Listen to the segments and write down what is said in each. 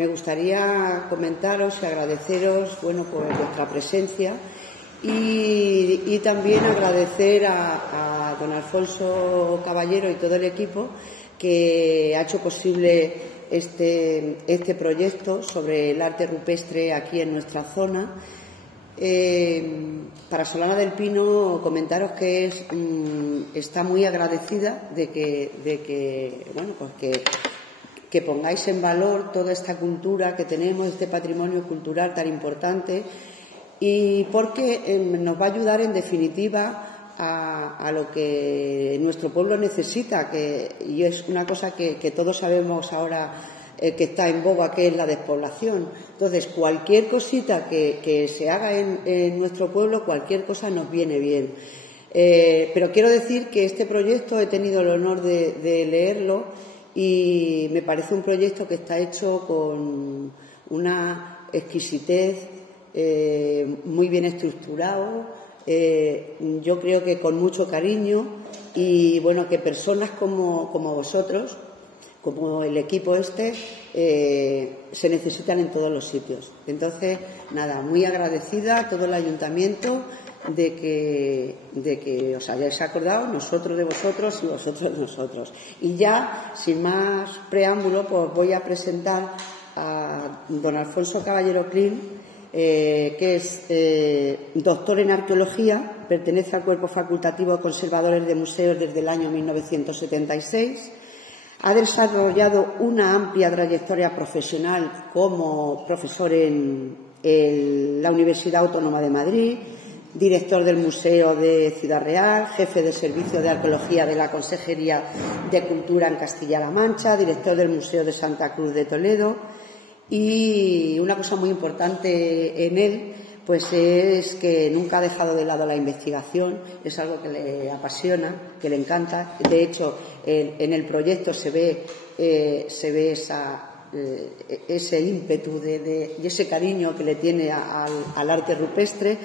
me gustaría comentaros y agradeceros, bueno, pues vuestra presencia y también agradecer a don Alfonso Caballero y todo el equipo que ha hecho posible este proyecto sobre el arte rupestre aquí en nuestra zona. Para Solana del Pino comentaros que está muy agradecida de que bueno, pues que pongáis en valor toda esta cultura que tenemos, este patrimonio cultural tan importante, y porque nos va a ayudar en definitiva a lo que nuestro pueblo necesita, y es una cosa que todos sabemos ahora que está en boga, que es la despoblación. Entonces, cualquier cosita que se haga en nuestro pueblo, cualquier cosa nos viene bien. Pero quiero decir que este proyecto he tenido el honor de leerlo y me parece un proyecto que está hecho con una exquisitez, muy bien estructurado, yo creo que con mucho cariño, y bueno, que personas como vosotros, como el equipo se necesitan en todos los sitios. Entonces, nada, muy agradecida a todo el ayuntamiento de que os hayáis acordado, nosotros de vosotros y vosotros de nosotros. Y ya, sin más preámbulo, pues voy a presentar a don Alfonso Caballero Clean, que es doctor en arqueología, pertenece al Cuerpo Facultativo de Conservadores de Museos desde el año 1976. Ha desarrollado una amplia trayectoria profesional como profesor en la Universidad Autónoma de Madrid, director del Museo de Ciudad Real, jefe de Servicio de Arqueología de la Consejería de Cultura en Castilla-La Mancha, director del Museo de Santa Cruz de Toledo. Y una cosa muy importante en él, pues es que nunca ha dejado de lado la investigación, es algo que le apasiona, que le encanta. De hecho, en el proyecto se ve ese ímpetu y ese cariño que le tiene al arte rupestre.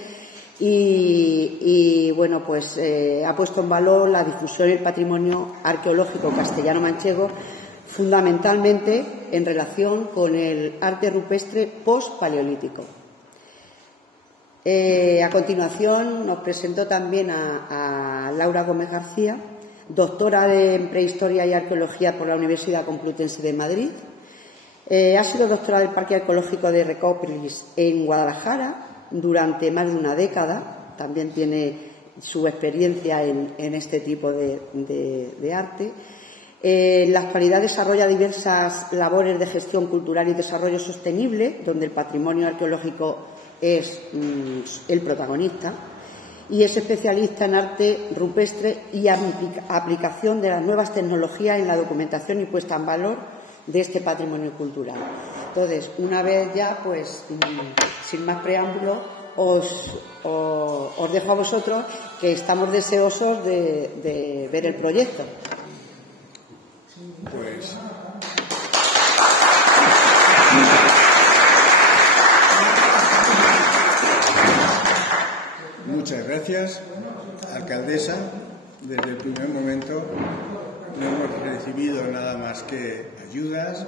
Y bueno, pues ha puesto en valor la difusión del patrimonio arqueológico castellano-manchego, fundamentalmente en relación con el arte rupestre post-paleolítico. A continuación nos presentó también a Laura Gómez García, doctora en Prehistoria y Arqueología por la Universidad Complutense de Madrid. Ha sido doctora del Parque Arqueológico de Recópolis en Guadalajara durante más de una década. También tiene su experiencia en este tipo de arte. En la actualidad desarrolla diversas labores de gestión cultural y desarrollo sostenible, donde el patrimonio arqueológico es el protagonista, y es especialista en arte rupestre y aplicación de las nuevas tecnologías en la documentación y puesta en valor de este patrimonio cultural. Entonces, una vez ya, pues, sin más preámbulo, os dejo a vosotros, que estamos deseosos de ver el proyecto. Pues muchas gracias, alcaldesa. Desde el primer momento no hemos recibido nada más que ayudas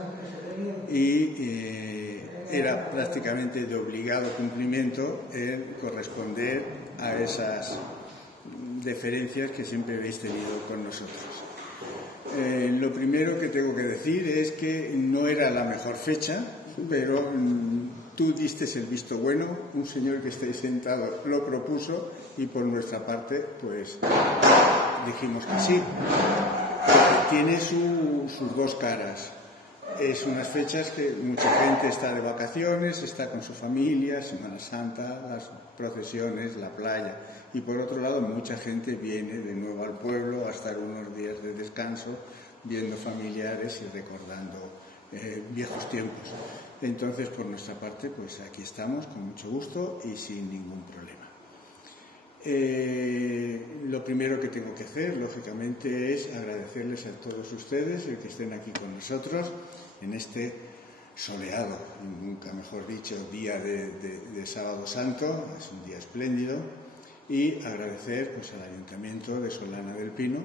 y era prácticamente de obligado cumplimiento el corresponder a esas deferencias que siempre habéis tenido con nosotros. Lo primero que tengo que decir es que no era la mejor fecha, pero tú diste el visto bueno, un señor que está ahí sentado lo propuso y por nuestra parte pues dijimos que sí. Tiene sus dos caras. Es unas fechas que mucha gente está de vacaciones, está con su familia, Semana Santa, las procesiones, la playa. Y por otro lado, mucha gente viene de nuevo al pueblo a estar unos días de descanso, viendo familiares y recordando viejos tiempos. Entonces, por nuestra parte, pues aquí estamos con mucho gusto y sin ningún problema. Lo primero que tengo que hacer, lógicamente, es agradecerles a todos ustedes el que estén aquí con nosotros en este soleado, nunca mejor dicho, día de Sábado Santo. Es un día espléndido, y agradecer pues al Ayuntamiento de Solana del Pino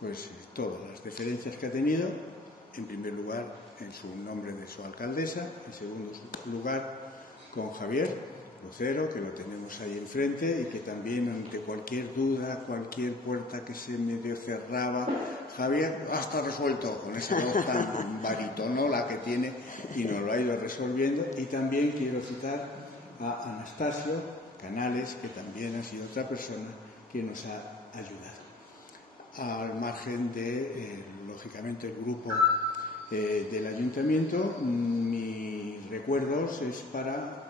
pues todas las deferencias que ha tenido en primer lugar, en su nombre de su alcaldesa, en segundo lugar, con Javier Lucero, que lo tenemos ahí enfrente y que también ante cualquier duda, cualquier puerta que se medio cerraba, Javier, está resuelto, con esa voz tan baritonola que tiene, y nos lo ha ido resolviendo. Y también quiero citar a Anastasio Canales, que también ha sido otra persona que nos ha ayudado. Al margen de, lógicamente, el grupo del ayuntamiento, mis recuerdos es para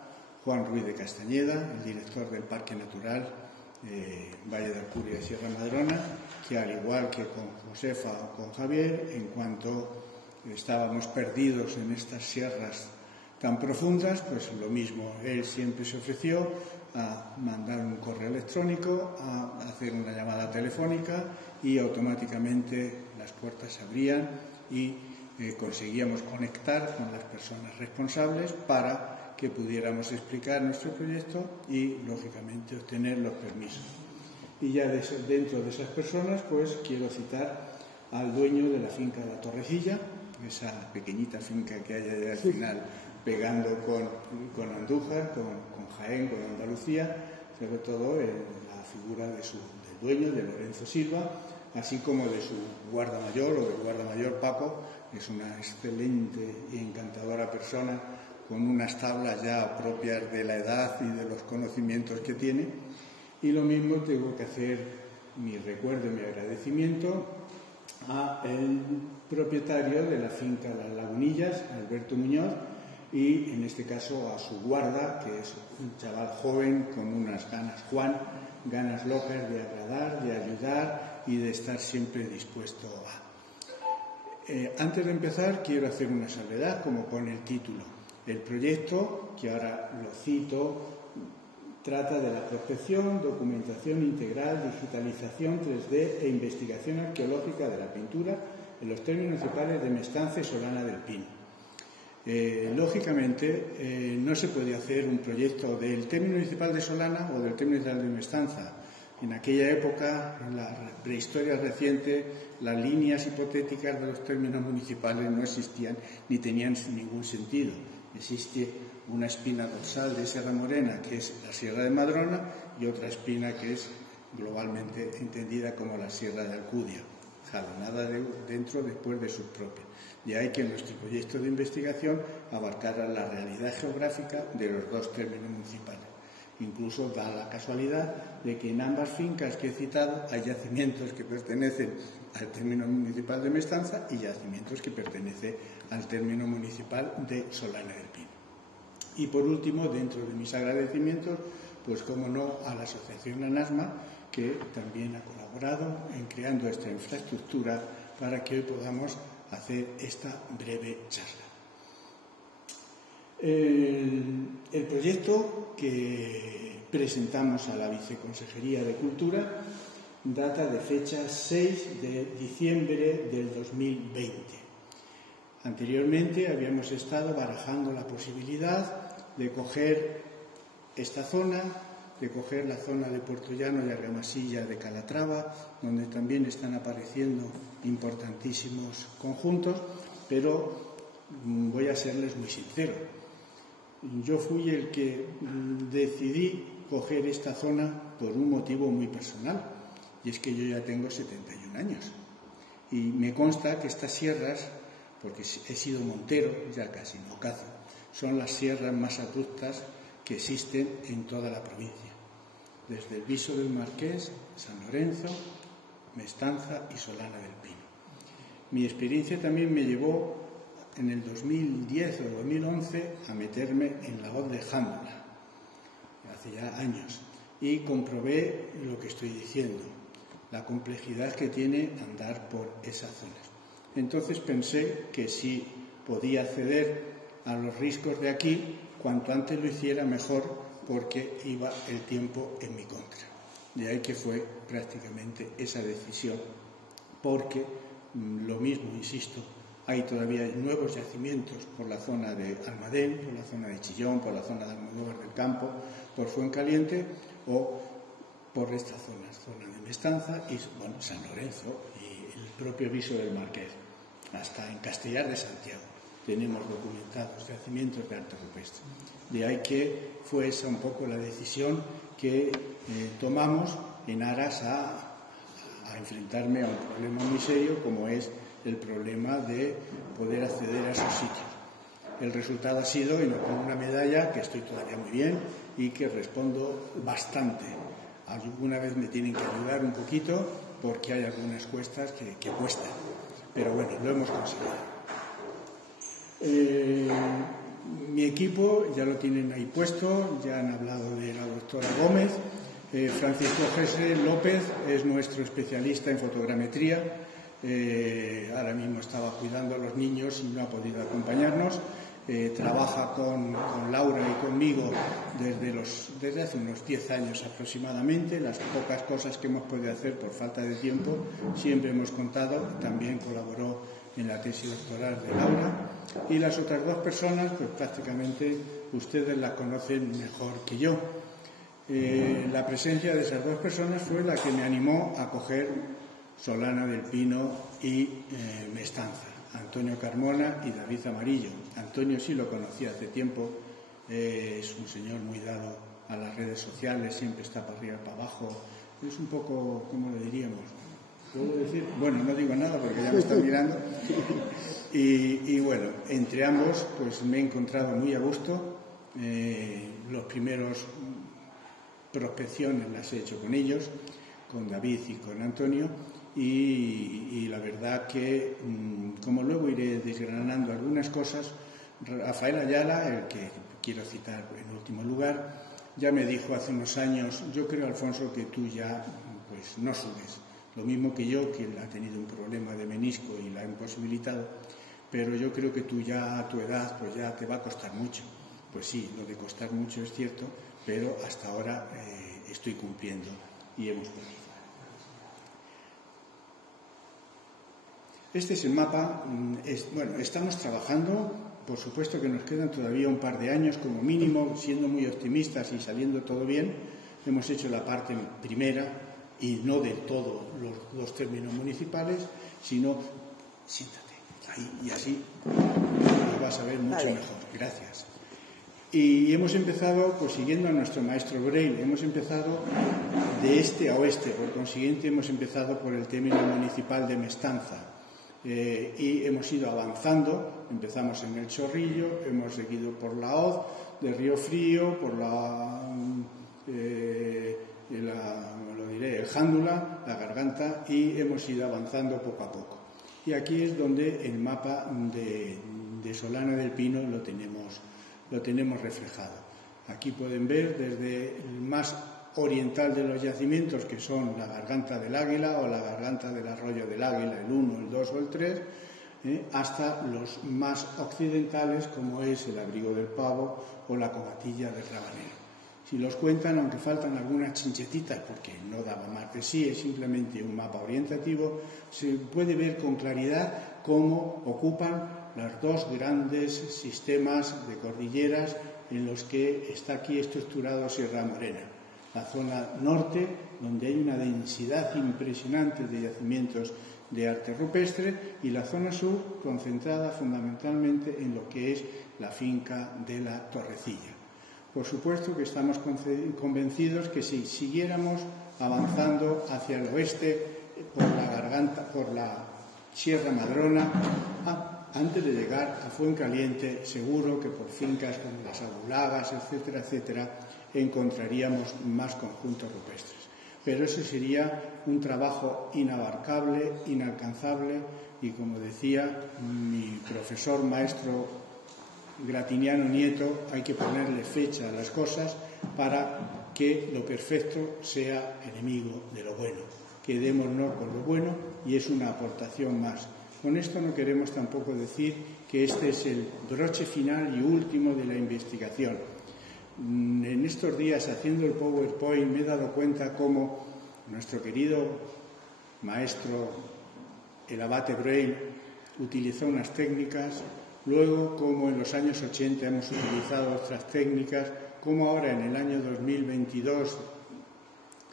Juan Ruiz de Castañeda, el director del Parque Natural Valle de Alcudia y Sierra Madrona, que al igual que con Josefa o con Javier, en cuanto estábamos perdidos en estas sierras tan profundas, pues lo mismo, él siempre se ofreció a mandar un correo electrónico, a hacer una llamada telefónica, y automáticamente las puertas se abrían y conseguíamos conectar con las personas responsables para que pudiéramos explicar nuestro proyecto y, lógicamente, obtener los permisos. Y ya dentro de esas personas, pues quiero citar al dueño de la finca de la Torrecilla, esa pequeñita finca que hay allá al final, pegando con Andújar, con Jaén, con Andalucía, sobre todo la figura del dueño, de Lorenzo Silva, así como de su guardamayor o del guardamayor Paco, que es una excelente y encantadora persona, con unas tablas ya propias de la edad y de los conocimientos que tiene. Y lo mismo tengo que hacer mi recuerdo y mi agradecimiento al propietario de la finca Las Lagunillas, Alberto Muñoz, y en este caso a su guarda, que es un chaval joven con unas ganas, Juan, ganas locas de agradar, de ayudar y de estar siempre dispuesto a. Antes de empezar, quiero hacer una salvedad, como pone el título. El proyecto, que ahora lo cito, trata de la prospección, documentación integral, digitalización 3D e investigación arqueológica de la pintura en los términos municipales de Mestanza y Solana del Pino. Lógicamente, no se puede hacer un proyecto del término municipal de Solana o del término municipal de Mestanza. En aquella época, en la prehistoria reciente, las líneas hipotéticas de los términos municipales no existían ni tenían ningún sentido. Existe una espina dorsal de Sierra Morena, que es la Sierra de Madrona, y otra espina que es globalmente entendida como la Sierra de Alcudia, jalonada dentro después de sus propias. De ahí que nuestro proyecto de investigación abarcara la realidad geográfica de los dos términos municipales. Incluso da la casualidad de que en ambas fincas que he citado hay yacimientos que pertenecen al término municipal de Mestanza y yacimientos que pertenecen al término municipal de Solana del Pino. Y por último, dentro de mis agradecimientos, pues como no, a la asociación ANASMA, que también ha colaborado en creando esta infraestructura para que hoy podamos hacer esta breve charla. El proyecto que presentamos a la Viceconsejería de Cultura data de fecha 6 de diciembre del 2020. Anteriormente habíamos estado barajando la posibilidad de coger esta zona, de coger la zona de Puerto Llano y Argamasilla de Calatrava, donde también están apareciendo importantísimos conjuntos, pero voy a serles muy sincero. Yo fui el que decidí coger esta zona por un motivo muy personal, y es que yo ya tengo 71 años. Y me consta que estas sierras, porque he sido montero, ya casi no cazo, son las sierras más abruptas que existen en toda la provincia, desde el Viso del Marqués, San Lorenzo, Mestanza y Solana del Pino. Mi experiencia también me llevó en el 2010 o 2011 a meterme en la hoz de Jámbola, hace ya años, y comprobé lo que estoy diciendo, la complejidad que tiene andar por esas zonas. Entonces pensé que si podía acceder a los riscos de aquí, cuanto antes lo hiciera mejor, porque iba el tiempo en mi contra. De ahí que fue prácticamente esa decisión, porque lo mismo, insisto, hay todavía nuevos yacimientos por la zona de Almadén, por la zona de Chillón, por la zona de Almodóvar del Campo, por Fuencaliente o por esta zona de Mestanza y San Lorenzo y el propio Viso del Marqués. hasta en Castellar de Santiago tenemos documentados yacimientos de arte rupestre. De ahí que fue esa un poco la decisión que tomamos en aras a enfrentarme a un problema muy serio como es el problema de poder acceder a esos sitios. El resultado ha sido, y me pongo una medalla, que estoy todavía muy bien y que respondo bastante. Alguna vez me tienen que ayudar un poquito porque hay algunas cuestas que cuestan. Pero bueno, lo hemos conseguido. Mi equipo ya lo tienen ahí puesto, ya han hablado de la doctora Gómez. Francisco José López es nuestro especialista en fotogrametría. Ahora mismo estaba cuidando a los niños y no ha podido acompañarnos. Trabaja con Laura y conmigo desde hace unos 10 años aproximadamente. Las pocas cosas que hemos podido hacer por falta de tiempo siempre hemos contado. También colaboró en la tesis doctoral de Laura. Y las otras dos personas, pues prácticamente ustedes las conocen mejor que yo. La presencia de esas dos personas fue la que me animó a coger Solana del Pino y Mestanza, Antonio Carmona y David Amarillo. Antonio sí lo conocí hace tiempo, es un señor muy dado a las redes sociales, siempre está para arriba y para abajo, es un poco, ¿cómo le diríamos? ¿Puedo decir? Bueno, no digo nada porque ya me están mirando. Y bueno, entre ambos pues me he encontrado muy a gusto. Los primeros prospecciones las he hecho con ellos, con David y con Antonio, y la verdad que, como luego iré desgranando algunas cosas, Rafael Ayala, el que quiero citar en último lugar, ya me dijo hace unos años: yo creo, Alfonso, que tú ya pues no subes, lo mismo que yo, que él ha tenido un problema de menisco y la ha imposibilitado, pero yo creo que tú ya a tu edad pues ya te va a costar mucho. Pues sí, lo de costar mucho es cierto, pero hasta ahora estoy cumpliendo y hemos podido. Este es el mapa. Bueno, estamos trabajando, por supuesto que nos quedan todavía un par de años como mínimo, siendo muy optimistas y saliendo todo bien. Hemos hecho la parte primera y no de todos los términos municipales, sino, siéntate ahí y así lo vas a ver mucho mejor. Gracias. Y hemos empezado, pues siguiendo a nuestro maestro Breil, hemos empezado de este a oeste, por consiguiente hemos empezado por el término municipal de Mestanza. Y hemos ido avanzando, empezamos en el Chorrillo, hemos seguido por la Hoz, de Río Frío, por el Jándula, la Garganta, y hemos ido avanzando poco a poco. Y aquí es donde el mapa de Solana del Pino lo tenemos reflejado. Aquí pueden ver desde el más oriental de los yacimientos, que son la Garganta del Águila o la Garganta del Arroyo del Águila, el 1, el 2 o el 3, hasta los más occidentales, como es el Abrigo del Pavo o la Covatilla del Rabanero. Si los cuentan, aunque faltan algunas chinchetitas, porque no daba más de sí, es simplemente un mapa orientativo, se puede ver con claridad cómo ocupan los dos grandes sistemas de cordilleras en los que está aquí estructurado Sierra Morena. La zona norte, donde hay una densidad impresionante de yacimientos de arte rupestre, y la zona sur, concentrada fundamentalmente en lo que es la finca de la Torrecilla. Por supuesto que estamos convencidos que si siguiéramos avanzando hacia el oeste por la Garganta, por la Sierra Madrona, antes de llegar a Fuencaliente, seguro que por fincas como las Abulagas, etcétera, etcétera, encontraríamos más conjuntos rupestres. Pero eso sería un trabajo inabarcable, inalcanzable, y como decía mi profesor maestro Gratiniano Nieto, hay que ponerle fecha a las cosas para que lo perfecto sea enemigo de lo bueno. Quedémonos con lo bueno, y es una aportación más. Con esto no queremos tampoco decir que este es el broche final y último de la investigación. En estos días, haciendo el PowerPoint, me he dado cuenta cómo nuestro querido maestro, el abate Breil, utilizó unas técnicas, luego como en los años 80 hemos utilizado otras técnicas, como ahora en el año 2022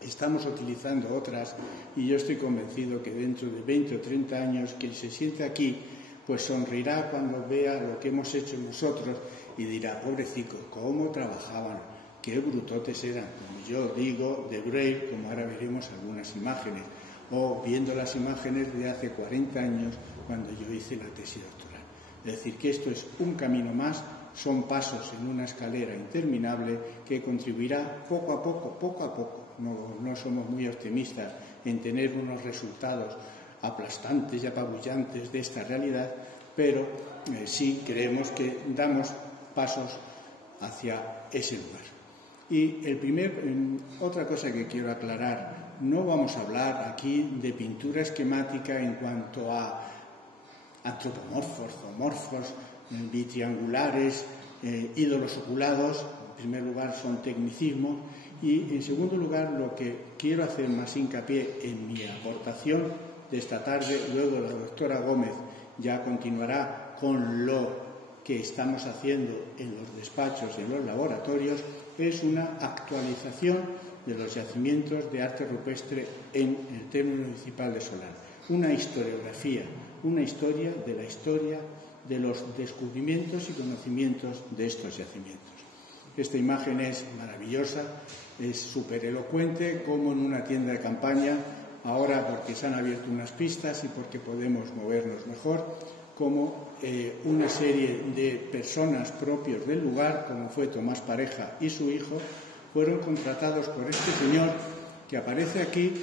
estamos utilizando otras, y yo estoy convencido que dentro de 20 o 30 años quien se siente aquí pues sonreirá cuando vea lo que hemos hecho nosotros y dirá, pobrecito, cómo trabajaban, qué brutotes eran, como yo digo, de Braille, como ahora veremos algunas imágenes, o viendo las imágenes de hace 40 años cuando yo hice la tesis doctoral. Es decir, que esto es un camino más, son pasos en una escalera interminable que contribuirá poco a poco. No somos muy optimistas en tener unos resultados aplastantes y apabullantes de esta realidad, pero sí creemos que damos pasos hacia ese lugar. Y otra cosa que quiero aclarar, no vamos a hablar aquí de pintura esquemática en cuanto a antropomorfos, zoomorfos, bitriangulares, ídolos oculados. En primer lugar son tecnicismos y en segundo lugar lo que quiero hacer más hincapié en mi aportación de esta tarde, luego la doctora Gómez ya continuará con lo que estamos haciendo en los despachos y en los laboratorios, es una actualización de los yacimientos de arte rupestre en el término municipal de Solana. Una historiografía, una historia de los descubrimientos y conocimientos de estos yacimientos. Esta imagen es maravillosa, es súper elocuente, como en una tienda de campaña, ahora porque se han abierto unas pistas y porque podemos movernos mejor, como una serie de personas propios del lugar, como fue Tomás Pareja y su hijo, fueron contratados por este señor que aparece aquí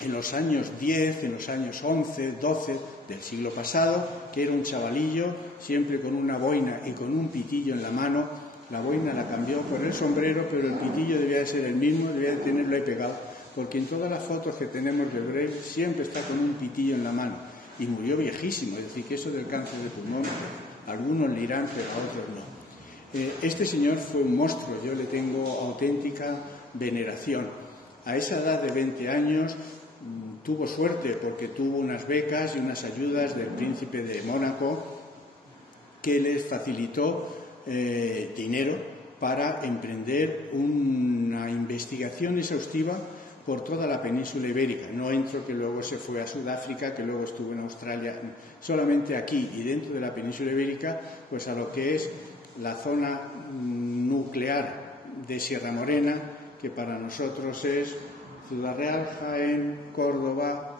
en los años 10, en los años 11, 12 del siglo pasado, que era un chavalillo, siempre con una boina y con un pitillo en la mano. La boina la cambió por el sombrero, pero el pitillo debía de ser el mismo, debía de tenerlo ahí pegado, porque en todas las fotos que tenemos de Braille siempre está con un pitillo en la mano. Y murió viejísimo, es decir, que eso del cáncer de pulmón, algunos le irán, pero a otros no. Este señor fue un monstruo, yo le tengo auténtica veneración. A esa edad de 20 años tuvo suerte porque tuvo unas becas y unas ayudas del príncipe de Mónaco que les facilitó dinero para emprender una investigación exhaustiva por toda la península ibérica. No entro que luego se fue a Sudáfrica, que luego estuvo en Australia, solamente aquí y dentro de la península ibérica, pues a lo que es la zona nuclear de Sierra Morena, que para nosotros es Ciudad Real, Jaén, Córdoba,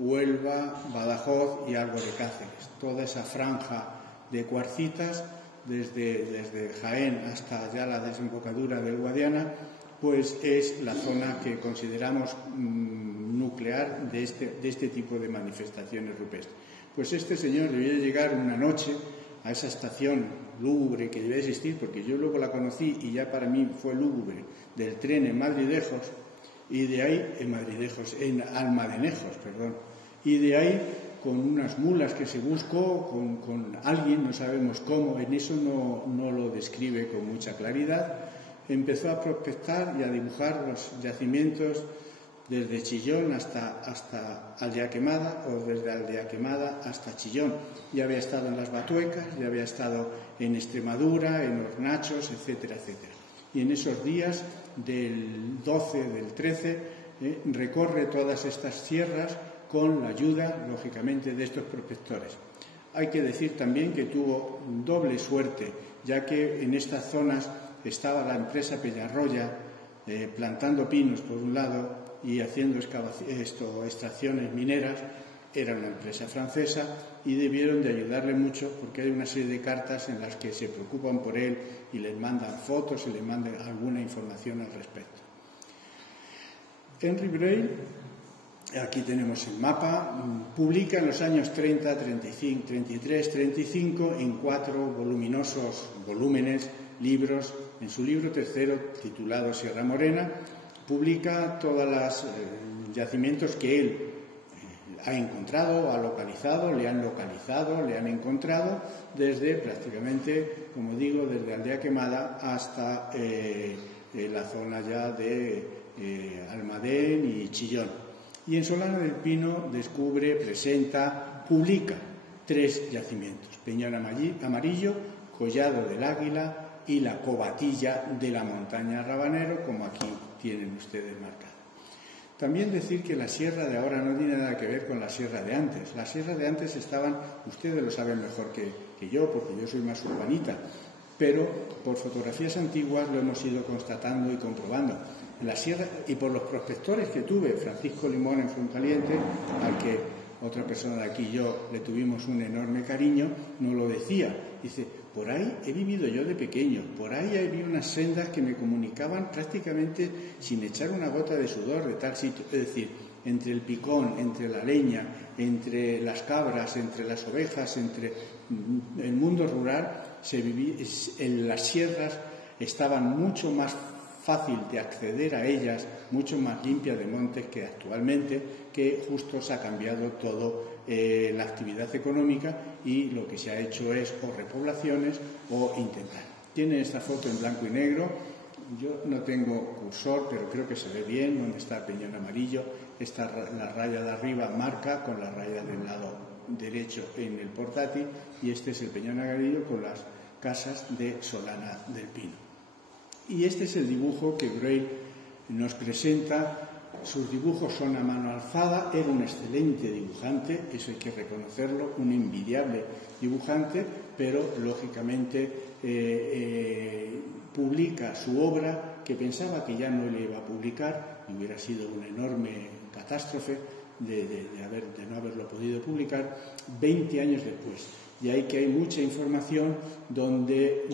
Huelva, Badajoz y algo de Cáceres. Toda esa franja de cuarcitas, desde Jaén hasta ya la desembocadura del Guadiana, pues es la zona que consideramos nuclear de este tipo de manifestaciones rupestres. Pues este señor debió llegar una noche a esa estación lúgubre que debía existir, porque yo luego la conocí y ya para mí fue lúgubre, del tren en Madridejos, y de ahí, en Almadenejos, y de ahí con unas mulas que se buscó, con alguien, no sabemos cómo, en eso no lo describe con mucha claridad, empezó a prospectar y a dibujar los yacimientos desde Chillón hasta Aldea Quemada, o desde Aldea Quemada hasta Chillón. Ya había estado en las Batuecas, ya había estado en Extremadura, en Hornachos, etcétera, etcétera. Y en esos días del 12, del 13, recorre todas estas sierras con la ayuda, lógicamente, de estos prospectores. Hay que decir también que tuvo doble suerte, ya que en estas zonas estaba la empresa Peñarroya plantando pinos por un lado y haciendo extracciones mineras. Era una empresa francesa y debieron de ayudarle mucho porque hay una serie de cartas en las que se preocupan por él y les mandan fotos y les mandan alguna información al respecto. Henry Braille, aquí tenemos el mapa, publica en los años 30, 35, 33, 35 en 4 voluminosos volúmenes, libros. En su libro tercero, titulado Sierra Morena, publica todos los yacimientos que él ha encontrado, ha localizado, le han encontrado, desde prácticamente, como digo, desde Aldea Quemada hasta la zona ya de Almadén y Chillón. Y en Solana del Pino descubre, presenta, publica 3 yacimientos: Peñón Amarillo, Collado del Águila y la Cobatilla de la montaña Rabanero, como aquí tienen ustedes marcado. También decir que la sierra de ahora no tiene nada que ver con la sierra de antes. La sierra de antes estaban, ustedes lo saben mejor que yo, porque yo soy más urbanita, pero por fotografías antiguas lo hemos ido constatando y comprobando. En la sierra, y por los prospectores que tuve, Francisco Limón en Fuencaliente, al que otra persona de aquí y yo le tuvimos un enorme cariño, nos lo decía. Dice, por ahí he vivido yo de pequeño, por ahí había unas sendas que me comunicaban prácticamente sin echar una gota de sudor de tal sitio. Es decir, entre el picón, entre la leña, entre las cabras, entre las ovejas, entre el mundo rural, en las sierras estaban mucho más fácil de acceder a ellas, mucho más limpias de montes que actualmente, que justo se ha cambiado todo la actividad económica y lo que se ha hecho es o repoblaciones o intentar. Tiene esta foto en blanco y negro, yo no tengo cursor, pero creo que se ve bien donde está el peñón amarillo, la raya de arriba marca con la raya del lado derecho en el portátil y este es el peñón amarillo con las casas de Solana del Pino. Y este es el dibujo que Braille nos presenta. Sus dibujos son a mano alzada, era un excelente dibujante, eso hay que reconocerlo, un envidiable dibujante, pero lógicamente publica su obra que pensaba que ya no le iba a publicar, y hubiera sido una enorme catástrofe de no haberlo podido publicar 20 años después. Y ahí que hay mucha información donde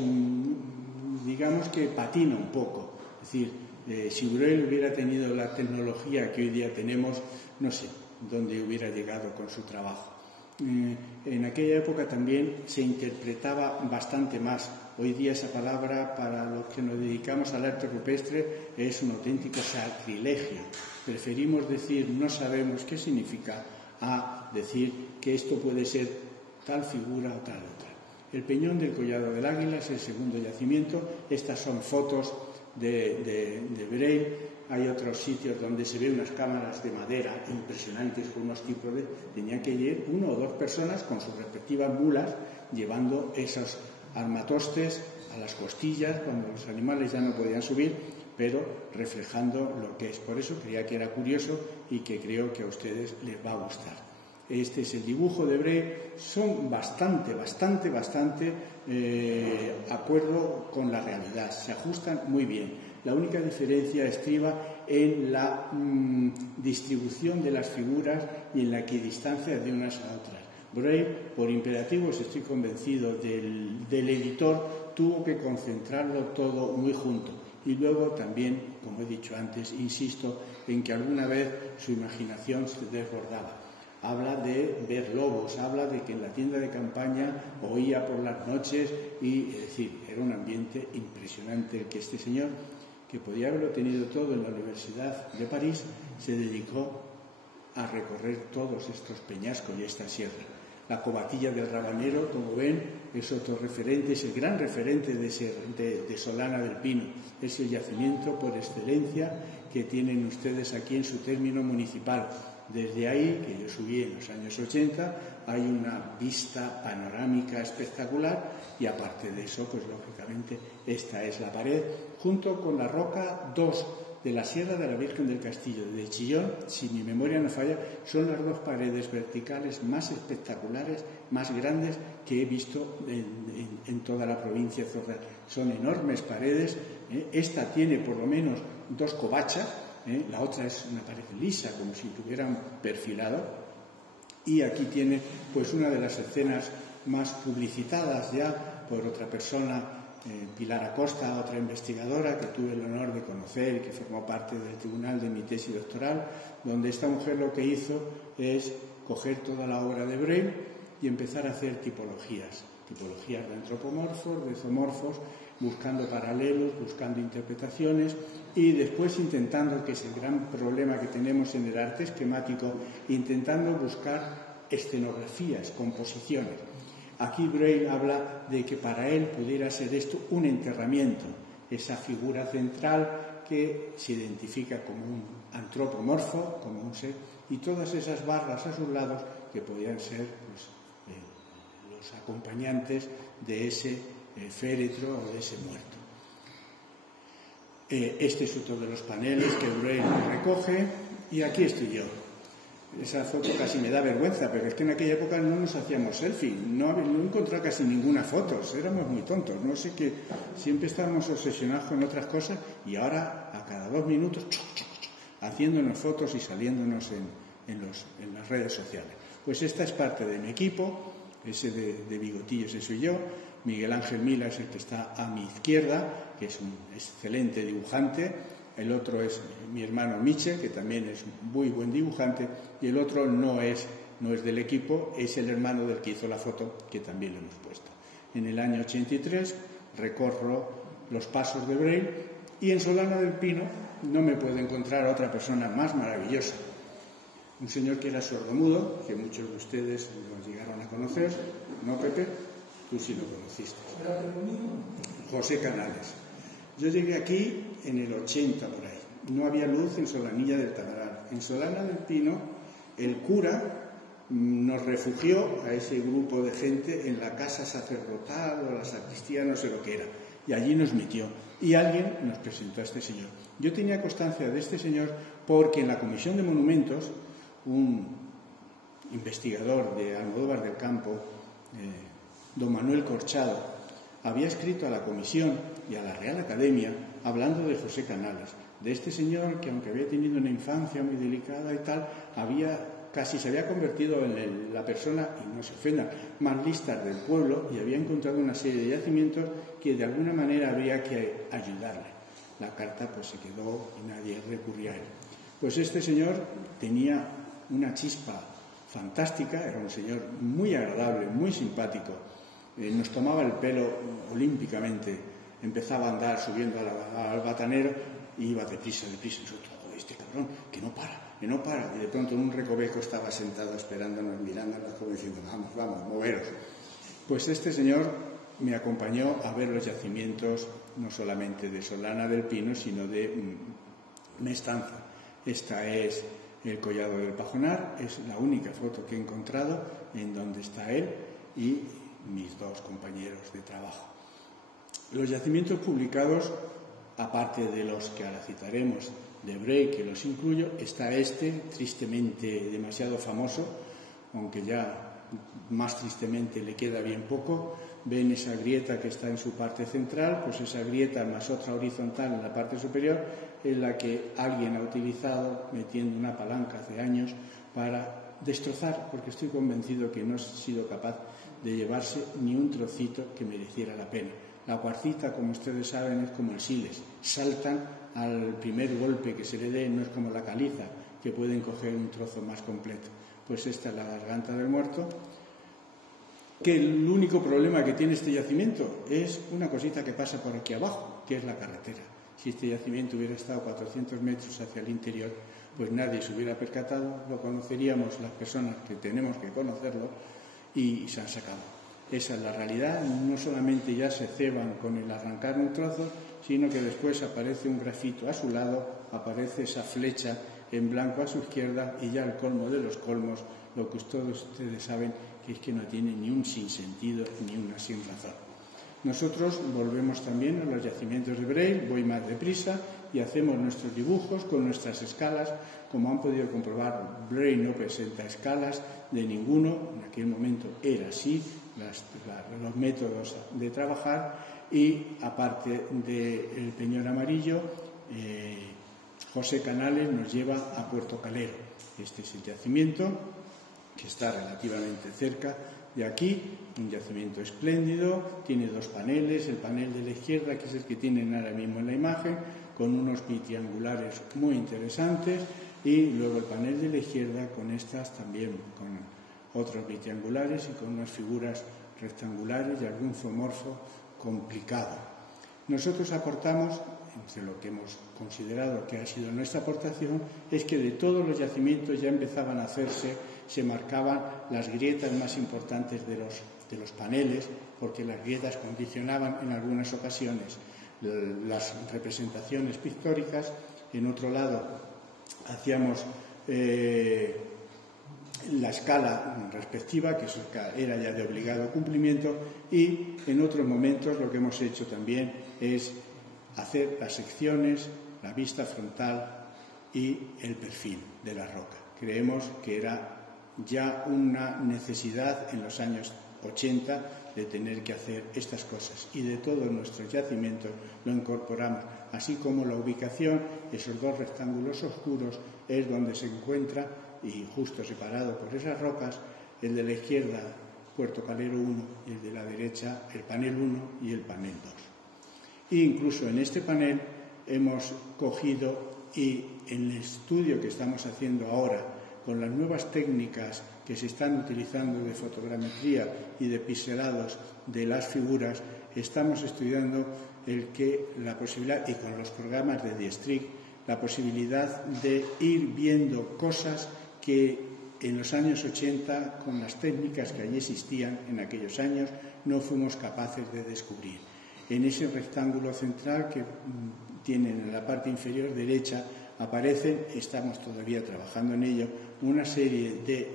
digamos que patina un poco. Es decir, si Braille hubiera tenido la tecnología que hoy día tenemos, no sé dónde hubiera llegado con su trabajo. En aquella época también se interpretaba bastante más. Hoy día esa palabra, para los que nos dedicamos al arte rupestre, es un auténtico sacrilegio. Preferimos decir no sabemos qué significa a decir que esto puede ser tal figura o tal otra. El Peñón del Collado del Águila es el segundo yacimiento. Estas son fotos de Braille. Hay otros sitios donde se ven unas cámaras de madera impresionantes con unos tipos de... Tenían que ir 1 o 2 personas con sus respectivas mulas llevando esos armatostes a las costillas cuando los animales ya no podían subir, pero reflejando lo que es. Por eso creía que era curioso y que creo que a ustedes les va a gustar. Este es el dibujo de Braille. Son bastante acuerdo con la realidad, se ajustan muy bien. La única diferencia estriba en la distribución de las figuras y en la equidistancia de unas a otras. Braille, por imperativos, estoy convencido, del editor, tuvo que concentrarlo todo muy junto. Y luego también, como he dicho antes, insisto en que alguna vez su imaginación se desbordaba. Habla de ver lobos, habla de que en la tienda de campaña oía por las noches y, es decir, era un ambiente impresionante el que este señor, que podía haberlo tenido todo en la Universidad de París, se dedicó a recorrer todos estos peñascos y esta sierra. La Covatilla del Rabanero, como ven, es otro referente, es el gran referente de Solana del Pino. Es el yacimiento por excelencia que tienen ustedes aquí en su término municipal. Desde ahí, que yo subí en los años 80, hay una vista panorámica espectacular y aparte de eso, pues lógicamente esta es la pared, junto con la roca 2 de la Sierra de la Virgen del Castillo de Chillón, si mi memoria no falla, son las 2 paredes verticales más espectaculares, más grandes que he visto en toda la provincia de Zorral. Son enormes paredes, esta tiene por lo menos 2 covachas, la otra es una pared lisa, como si tuvieran perfilado, y aquí tiene pues una de las escenas más publicitadas ya por otra persona, Pilar Acosta, otra investigadora que tuve el honor de conocer y que formó parte del tribunal de mi tesis doctoral, donde esta mujer lo que hizo es coger toda la obra de Braille y empezar a hacer tipologías de antropomorfos, de zoomorfos, buscando paralelos, buscando interpretaciones y después intentando, que es el gran problema que tenemos en el arte esquemático, intentando buscar escenografías, composiciones. Aquí Braille habla de que para él pudiera ser esto un enterramiento, esa figura central que se identifica como un antropomorfo, como un ser, y todas esas barras a sus lados que podían ser pues, los acompañantes de ese féretro o de ese muerto. Este es otro de los paneles que Braille recoge. y aquí estoy yo. Esa foto casi me da vergüenza, pero es que en aquella época no nos hacíamos selfie, no encontré casi ninguna foto, éramos muy tontos, no sé, que siempre estábamos obsesionados con otras cosas y ahora a cada 2 minutos haciéndonos fotos y saliéndonos en las redes sociales. Pues esta es parte de mi equipo, ese de bigotillo, ese soy yo. Miguel Ángel Mila es el que está a mi izquierda, que es un excelente dibujante. El otro es mi hermano Michel, que también es un muy buen dibujante, y el otro no es del equipo, es el hermano del que hizo la foto, que también lo hemos puesto. En el año 83 recorro los pasos de Braille y en Solana del Pino no me puedo encontrar a otra persona más maravillosa. Un señor que era sordomudo, que muchos de ustedes lo llegaron a conocer, ¿no, Pepe? Tú sí lo conociste. José Canales. Yo llegué aquí en el 80 por ahí. No había luz en Solanilla del Tamaral. En Solana del Pino, el cura nos refugió a ese grupo de gente en la casa sacerdotal o la sacristía, no sé lo que era. Y allí nos metió. Y alguien nos presentó a este señor. Yo tenía constancia de este señor porque en la Comisión de Monumentos, un investigador de Almodóvar del Campo, don Manuel Corchado, había escrito a la Comisión y a la Real Academia hablando de José Canales, de este señor que, aunque había tenido una infancia muy delicada y tal, casi se había convertido en la persona, y no se ofenda, más lista del pueblo, y había encontrado una serie de yacimientos que de alguna manera habría que ayudarle. La carta pues se quedó y nadie recurría a él. Pues este señor tenía una chispa fantástica, era un señor muy agradable, muy simpático, nos tomaba el pelo olímpicamente, empezaba a andar subiendo al batanero y iba deprisa, y nosotros, este cabrón, que no para, y de pronto en un recoveco estaba sentado esperándonos, mirándonos como diciendo, vamos, moveros. Pues este señor me acompañó a ver los yacimientos no solamente de Solana del Pino, sino de Mestanza. Esta es el Collado del Pajonar, es la única foto que he encontrado en donde está él y mis 2 compañeros de trabajo. Los yacimientos publicados, aparte de los que ahora citaremos de Braille, que los incluyo, está tristemente demasiado famoso, aunque ya más tristemente le queda bien poco. Ven esa grieta que está en su parte central, pues esa grieta más otra horizontal en la parte superior es la que alguien ha utilizado metiendo una palanca hace años para destrozar, porque estoy convencido que no he sido capaz de llevarse ni un trocito que mereciera la pena. La cuarcita, como ustedes saben, es como el siles, saltan al primer golpe que se le dé, no es como la caliza, que pueden coger un trozo más completo. Pues esta es la garganta del muerto, que el único problema que tiene este yacimiento es una cosita que pasa por aquí abajo, que es la carretera. Si este yacimiento hubiera estado 400 metros hacia el interior, pues nadie se hubiera percatado, lo conoceríamos las personas que tenemos que conocerlo y se han sacado. Esa es la realidad, no solamente ya se ceban con el arrancar un trozo, sino que después aparece un grafito a su lado, aparece esa flecha en blanco a su izquierda y ya el colmo de los colmos, lo que todos ustedes saben, que es que no tiene ni un sinsentido ni una sin razón. Nosotros volvemos también a los yacimientos de Braille, voy más deprisa y hacemos nuestros dibujos con nuestras escalas. Como han podido comprobar, Braille no presenta escalas de ninguno, en aquel momento era así, los métodos de trabajar, y aparte del Peñón Amarillo, José Canales nos lleva a Puerto Calero. Este es el yacimiento que está relativamente cerca de aquí, un yacimiento espléndido, tiene 2 paneles, el panel de la izquierda, que es el que tienen ahora mismo en la imagen, con unos bitriangulares muy interesantes, y luego el panel de la izquierda con estas también, con otros bitriangulares y con unas figuras rectangulares y algún zoomorfo complicado. Nosotros aportamos, entre lo que hemos considerado que ha sido nuestra aportación, es que de todos los yacimientos ya empezaban a hacerse, se marcaban las grietas más importantes de los paneles, porque las grietas condicionaban en algunas ocasiones las representaciones pictóricas. En otro lado hacíamos la escala respectiva, que era ya de obligado cumplimiento, y en otros momentos lo que hemos hecho también es hacer las secciones, la vista frontal y el perfil de la roca. Creemos que era ya una necesidad en los años 80 de tener que hacer estas cosas, y de todos nuestros yacimientos lo incorporamos, así como la ubicación. Esos dos rectángulos oscuros es donde se encuentra, y justo separado por esas rocas, el de la izquierda Puerto Calero 1 y el de la derecha el panel 1 y el panel 2. E incluso en este panel hemos cogido, y en el estudio que estamos haciendo ahora con las nuevas técnicas que se están utilizando de fotogrametría y de pixelados de las figuras, estamos estudiando la posibilidad, y con los programas de District, la posibilidad de ir viendo cosas que en los años 80, con las técnicas que allí existían en aquellos años, no fuimos capaces de descubrir. En ese rectángulo central que tienen en la parte inferior derecha aparecen, estamos todavía trabajando en ello, una serie de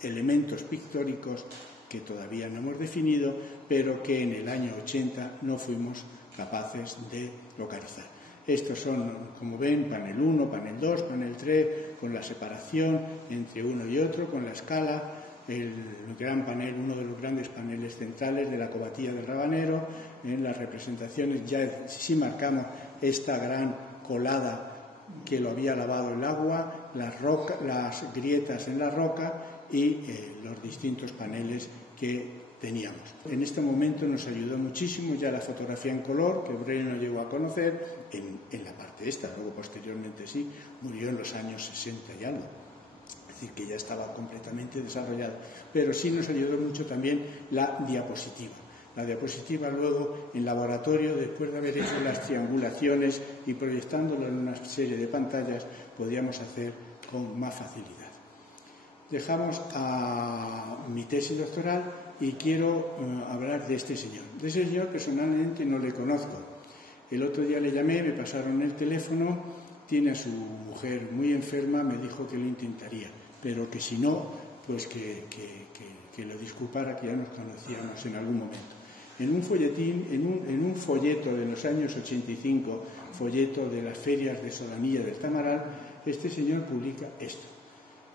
elementos pictóricos que todavía no hemos definido, pero que en el año 80 no fuimos capaces de localizar. Estos son, como ven, panel 1, panel 2, panel 3, con la separación entre uno y otro, con la escala, el gran panel, uno de los grandes paneles centrales de la cobatilla del Rabanero. En las representaciones ya sí marcamos esta gran colada que lo había lavado el agua, las grietas en la roca y los distintos paneles que teníamos. En este momento nos ayudó muchísimo ya la fotografía en color, que Breuil no llegó a conocer en la parte esta, luego posteriormente sí, murió en los años 60 y algo, es decir, que ya estaba completamente desarrollado, pero sí nos ayudó mucho también la diapositiva. La diapositiva luego en laboratorio, después de haber hecho las triangulaciones y proyectándolo en una serie de pantallas, podíamos hacer con más facilidad. Dejamos a mi tesis doctoral y quiero hablar de este señor. De ese señor personalmente no le conozco. El otro día le llamé, me pasaron el teléfono, tiene a su mujer muy enferma, me dijo que lo intentaría, pero que si no, pues que lo disculpara, que ya nos conocíamos en algún momento. En un folletín, en un folleto de los años 85, folleto de las ferias de Solanilla del Tamaral, este señor publica esto.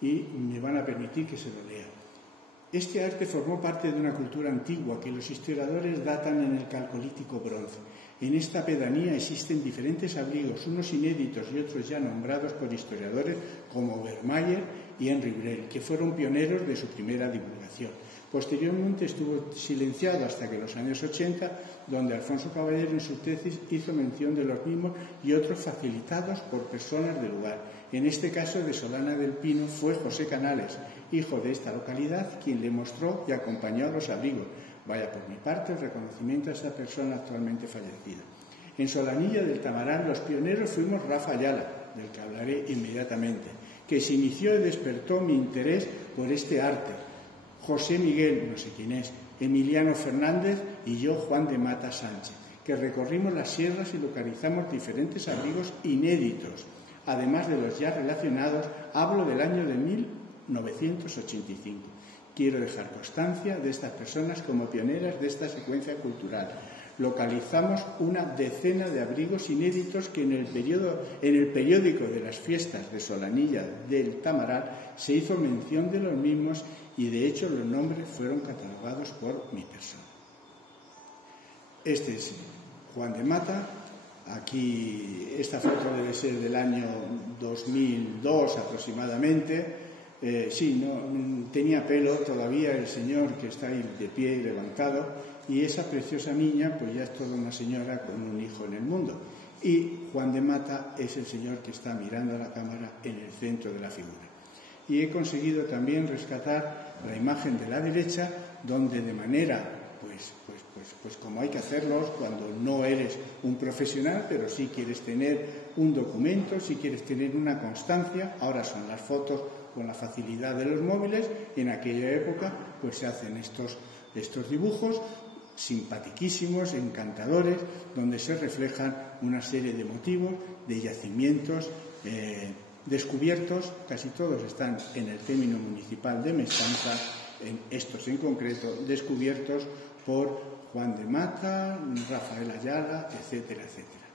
Y me van a permitir que se lo lea. Este arte formó parte de una cultura antigua que los historiadores datan en el Calcolítico Bronce. En esta pedanía existen diferentes abrigos, unos inéditos y otros ya nombrados por historiadores como Vermeer y Henri Breuil, que fueron pioneros de su primera divulgación. Posteriormente estuvo silenciado hasta que en los años 80, donde Alfonso Caballero en su tesis hizo mención de los mismos y otros facilitados por personas del lugar. En este caso de Solana del Pino fue José Canales, hijo de esta localidad, quien le mostró y acompañó a los abrigos. Vaya por mi parte el reconocimiento a esta persona actualmente fallecida. En Solanilla del Tamaral los pioneros fuimos Rafa Ayala, del que hablaré inmediatamente, que se inició y despertó mi interés por este arte. José Miguel, no sé quién es, Emiliano Fernández y yo, Juan de Mata Sánchez, que recorrimos las sierras y localizamos diferentes abrigos inéditos. Además de los ya relacionados, hablo del año de 1985. Quiero dejar constancia de estas personas como pioneras de esta secuencia cultural. Localizamos una decena de abrigos inéditos que en el periódico de las fiestas de Solanilla del Tamaral se hizo mención de los mismos y de hecho los nombres fueron catalogados por mi persona. Este es Juan de Mata. Aquí esta foto debe ser del año 2002 aproximadamente. Sí, no tenía pelo todavía el señor que está ahí de pie y levantado, y esa preciosa niña pues ya es toda una señora con un hijo en el mundo. Y Juan de Mata es el señor que está mirando a la cámara en el centro de la figura. Y he conseguido también rescatar la imagen de la derecha, donde de manera pues como hay que hacerlos cuando no eres un profesional, pero sí quieres tener un documento, sí quieres tener una constancia. Ahora son las fotos con la facilidad de los móviles, y en aquella época pues se hacen estos dibujos simpaticísimos, encantadores, donde se reflejan una serie de motivos, de yacimientos descubiertos. Casi todos están en el término municipal de Mestanza, en estos en concreto, descubiertos por Juan de Mata, Rafael Ayala, etcétera, etcétera.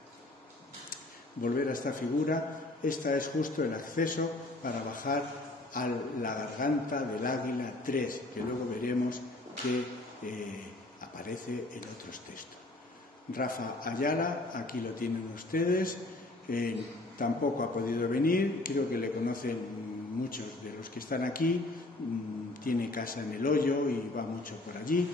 volver a esta figura. Esta es justo el acceso para bajar a la garganta del Águila 3, que luego veremos que aparece en otros textos. Rafa Ayala, aquí lo tienen ustedes, tampoco ha podido venir, creo que le conocen muchos de los que están aquí, tiene casa en El Hoyo y va mucho por allí,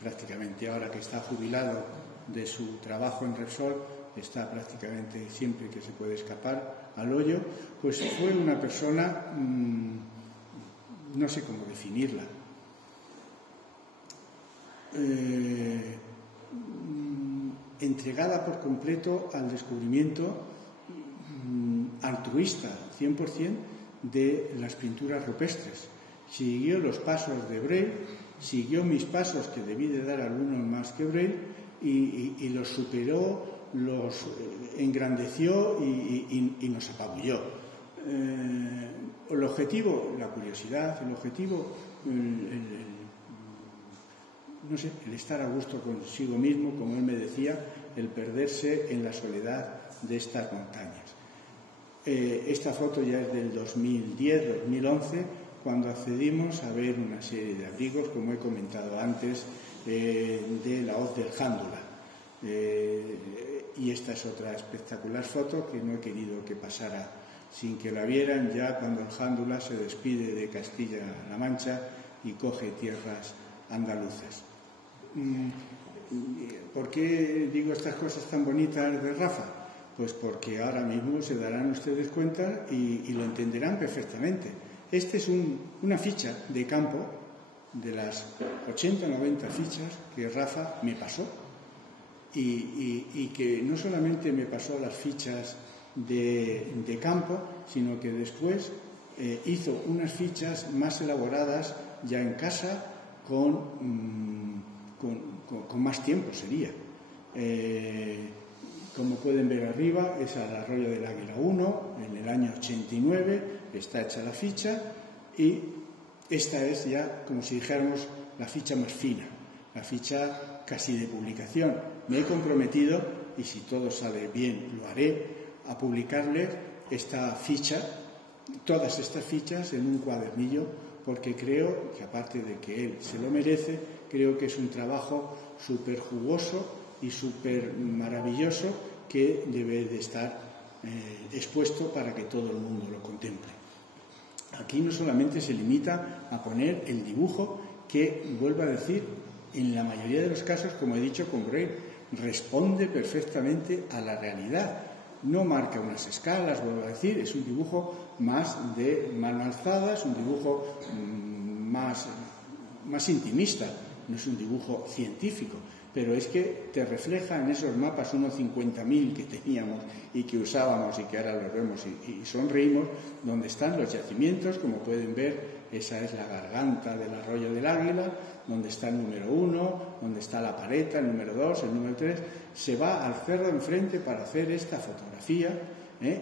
prácticamente ahora que está jubilado de su trabajo en Repsol, está prácticamente siempre que se puede escapar al Hoyo. Pues fue una persona, no sé cómo definirla, entregada por completo al descubrimiento, altruista 100% de las pinturas rupestres. Siguió los pasos de Braille, siguió mis pasos, que debí de dar algunos más que Braille, y los superó, los engrandeció y nos apabulló. El objetivo, la curiosidad, el objetivo, no sé, el estar a gusto consigo mismo, como él me decía, el perderse en la soledad de estas montañas. Esta foto ya es del 2010-2011, cuando accedimos a ver una serie de abrigos, como he comentado antes, de la hoz del Jándula. Y esta es otra espectacular foto que no he querido que pasara sin que la vieran, ya cuando el Jándula se despide de Castilla-La Mancha y coge tierras andaluzas. ¿Por qué digo estas cosas tan bonitas de Rafa? Pues porque ahora mismo se darán ustedes cuenta y lo entenderán perfectamente. Esta es una ficha de campo de las 80 o 90 fichas que Rafa me pasó y que no solamente me pasó las fichas de campo, sino que después hizo unas fichas más elaboradas ya en casa con más tiempo sería. Como pueden ver arriba, es el Arroyo del Águila 1, en el año 89, está hecha la ficha, y esta es ya, como si dijéramos, la ficha más fina, la ficha casi de publicación. Me he comprometido, y si todo sale bien lo haré, a publicarle esta ficha, todas estas fichas en un cuadernillo, porque creo que, aparte de que él se lo merece, creo que es un trabajo súper jugoso y súper maravilloso que debe de estar expuesto para que todo el mundo lo contemple. Aquí no solamente se limita a poner el dibujo, que, vuelvo a decir, en la mayoría de los casos, como he dicho con Braille, responde perfectamente a la realidad. No marca unas escalas, vuelvo a decir, es un dibujo más de mano alzada, es un dibujo más intimista, no es un dibujo científico, pero es que te refleja en esos mapas, unos 50.000 que teníamos y que usábamos y que ahora los vemos y sonreímos, donde están los yacimientos, como pueden ver. Esa es la garganta del Arroyo del Águila, donde está el número 1, donde está la Pareta, el número 2, el número 3. Se va al cerro enfrente para hacer esta fotografía,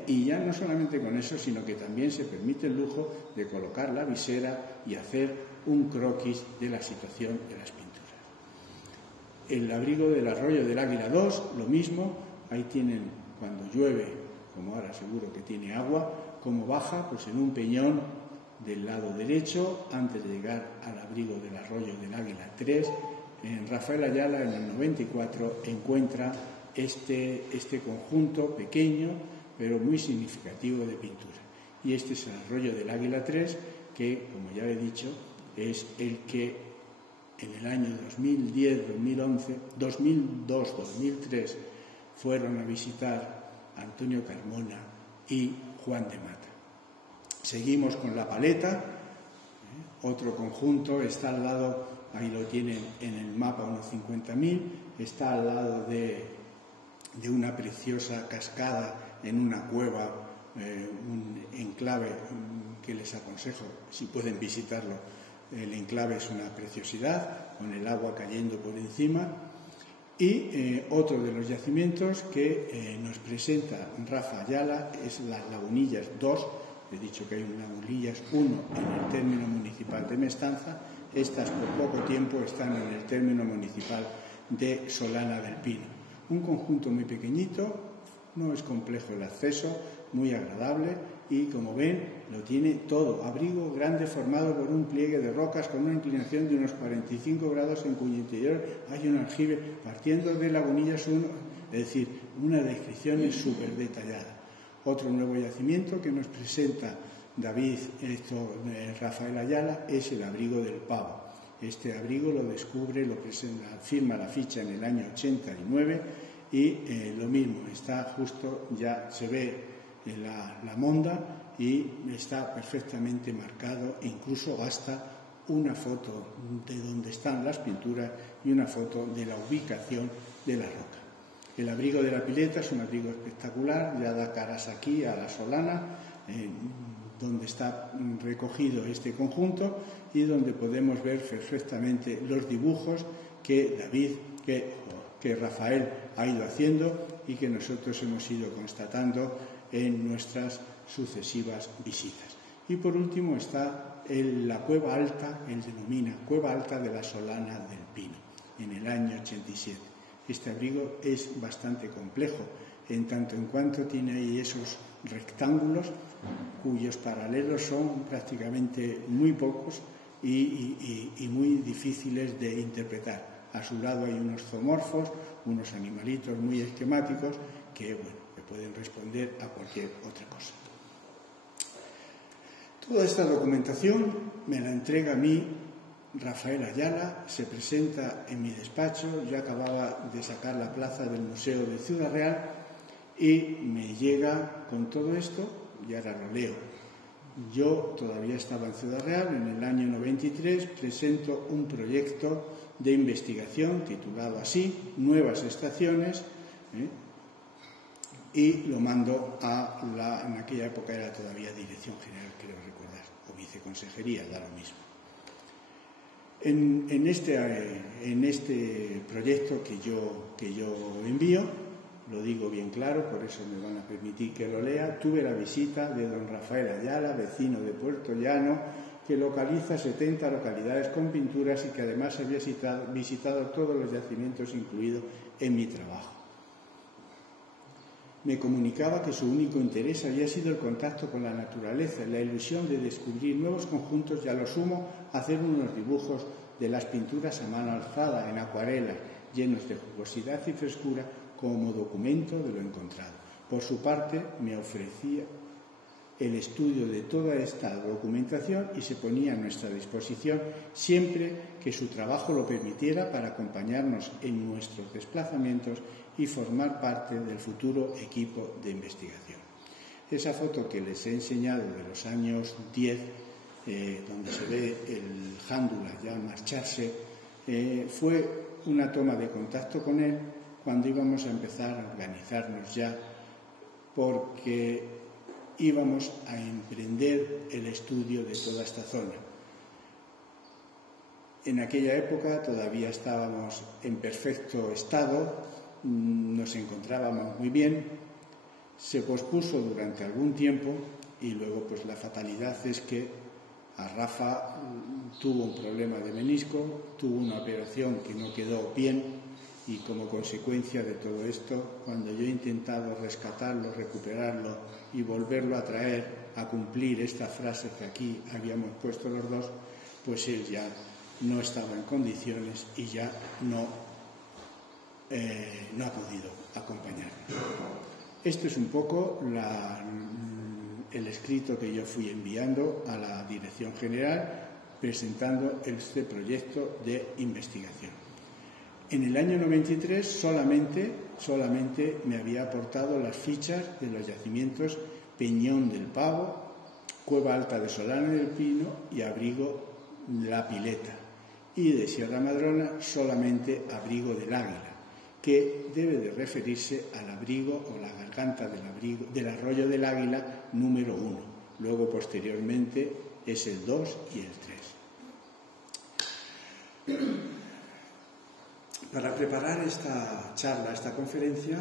y ya no solamente con eso, sino que también se permite el lujo de colocar la visera y hacer un croquis de la situación de las pinturas. El abrigo del Arroyo del Águila 2, lo mismo, ahí tienen, cuando llueve, como ahora seguro que tiene agua, cómo baja, pues en un peñón del lado derecho, antes de llegar al abrigo del Arroyo del Águila 3, en Rafael Ayala, en el 94, encuentra este conjunto pequeño, pero muy significativo de pintura. Y este es el Arroyo del Águila 3, que, como ya he dicho, es el que en el año 2010, 2011, 2002, 2003 fueron a visitar Antonio Carmona y Juan de Mata. Seguimos con la Paleta, otro conjunto, está al lado, ahí lo tienen en el mapa, unos 50.000, está al lado de una preciosa cascada en una cueva, un enclave que les aconsejo, si pueden visitarlo. El enclave es una preciosidad, con el agua cayendo por encima. Y otro de los yacimientos que nos presenta Rafa Ayala es las Lagunillas 2. He dicho que hay un Lagunillas 1 en el término municipal de Mestanza. Estas por poco tiempo están en el término municipal de Solana del Pino. Un conjunto muy pequeñito, No es complejo el acceso, muy agradable y, como ven, lo tiene todo. Abrigo grande formado por un pliegue de rocas con una inclinación de unos 45 grados en cuyo interior hay un aljibe partiendo de Lagunillas 1, es decir, una descripción súper detallada. Otro nuevo yacimiento que nos presenta Rafael Ayala es el abrigo del Pavo. Este abrigo lo descubre, lo presenta, firma la ficha en el año 89 y lo mismo, está justo, ya se ve la monda y está perfectamente marcado, e incluso hasta una foto de donde están las pinturas y una foto de la ubicación de la roca. El abrigo de la Pileta es un abrigo espectacular, ya da caras aquí a la Solana, donde está recogido este conjunto y donde podemos ver perfectamente los dibujos que Rafael ha ido haciendo y que nosotros hemos ido constatando en nuestras sucesivas visitas. Y por último está la Cueva Alta, él denomina Cueva Alta de la Solana del Pino, en el año 87. Este abrigo es bastante complejo, en tanto en cuanto tiene ahí esos rectángulos cuyos paralelos son prácticamente muy pocos y muy difíciles de interpretar. A su lado hay unos zoomorfos, unos animalitos muy esquemáticos que pueden responder a cualquier otra cosa. Toda esta documentación me la entrega a mí Rafael Ayala, se presenta en mi despacho. Yo acababa de sacar la plaza del Museo de Ciudad Real y me llega con todo esto y ahora lo leo. Yo todavía estaba en Ciudad Real, en el año 93 presento un proyecto de investigación titulado así, Nuevas Estaciones, y lo mando en aquella época era todavía Dirección General, creo recordar, o Viceconsejería, da lo mismo. En este proyecto que yo envío, lo digo bien claro, por eso me van a permitir que lo lea, tuve la visita de don Rafael Ayala, vecino de Puerto Llano, que localiza 70 localidades con pinturas y que además había visitado todos los yacimientos incluidos en mi trabajo. Me comunicaba que su único interés había sido el contacto con la naturaleza, la ilusión de descubrir nuevos conjuntos y a lo sumo hacer unos dibujos de las pinturas a mano alzada en acuarela, llenos de jugosidad y frescura como documento de lo encontrado. Por su parte, me ofrecía el estudio de toda esta documentación y se ponía a nuestra disposición siempre que su trabajo lo permitiera para acompañarnos en nuestros desplazamientos y formar parte del futuro equipo de investigación. Esa foto que les he enseñado de los años 10, donde se ve el Jándula ya marcharse, fue una toma de contacto con él cuando íbamos a empezar a organizarnos ya, porque íbamos a emprender el estudio de toda esta zona. En aquella época todavía estábamos en perfecto estado, nos encontrábamos muy bien, se pospuso durante algún tiempo y luego pues la fatalidad es que a Rafa tuvo un problema de menisco, tuvo una operación que no quedó bien y como consecuencia de todo esto, cuando yo he intentado rescatarlo, recuperarlo y volverlo a traer a cumplir esta frase que aquí habíamos puesto los dos, pues él ya no estaba en condiciones y ya no ha podido acompañarnos. Esto es un poco el escrito que yo fui enviando a la Dirección General presentando este proyecto de investigación. En el año 93 solamente me había aportado las fichas de los yacimientos Peñón del Pavo, Cueva Alta de Solana del Pino y Abrigo La Pileta. Y de Sierra Madrona solamente Abrigo del Águila, que debe de referirse al abrigo o la garganta del Arroyo del Águila número 1. Luego, posteriormente, es el 2 y el 3. Para preparar esta charla, esta conferencia,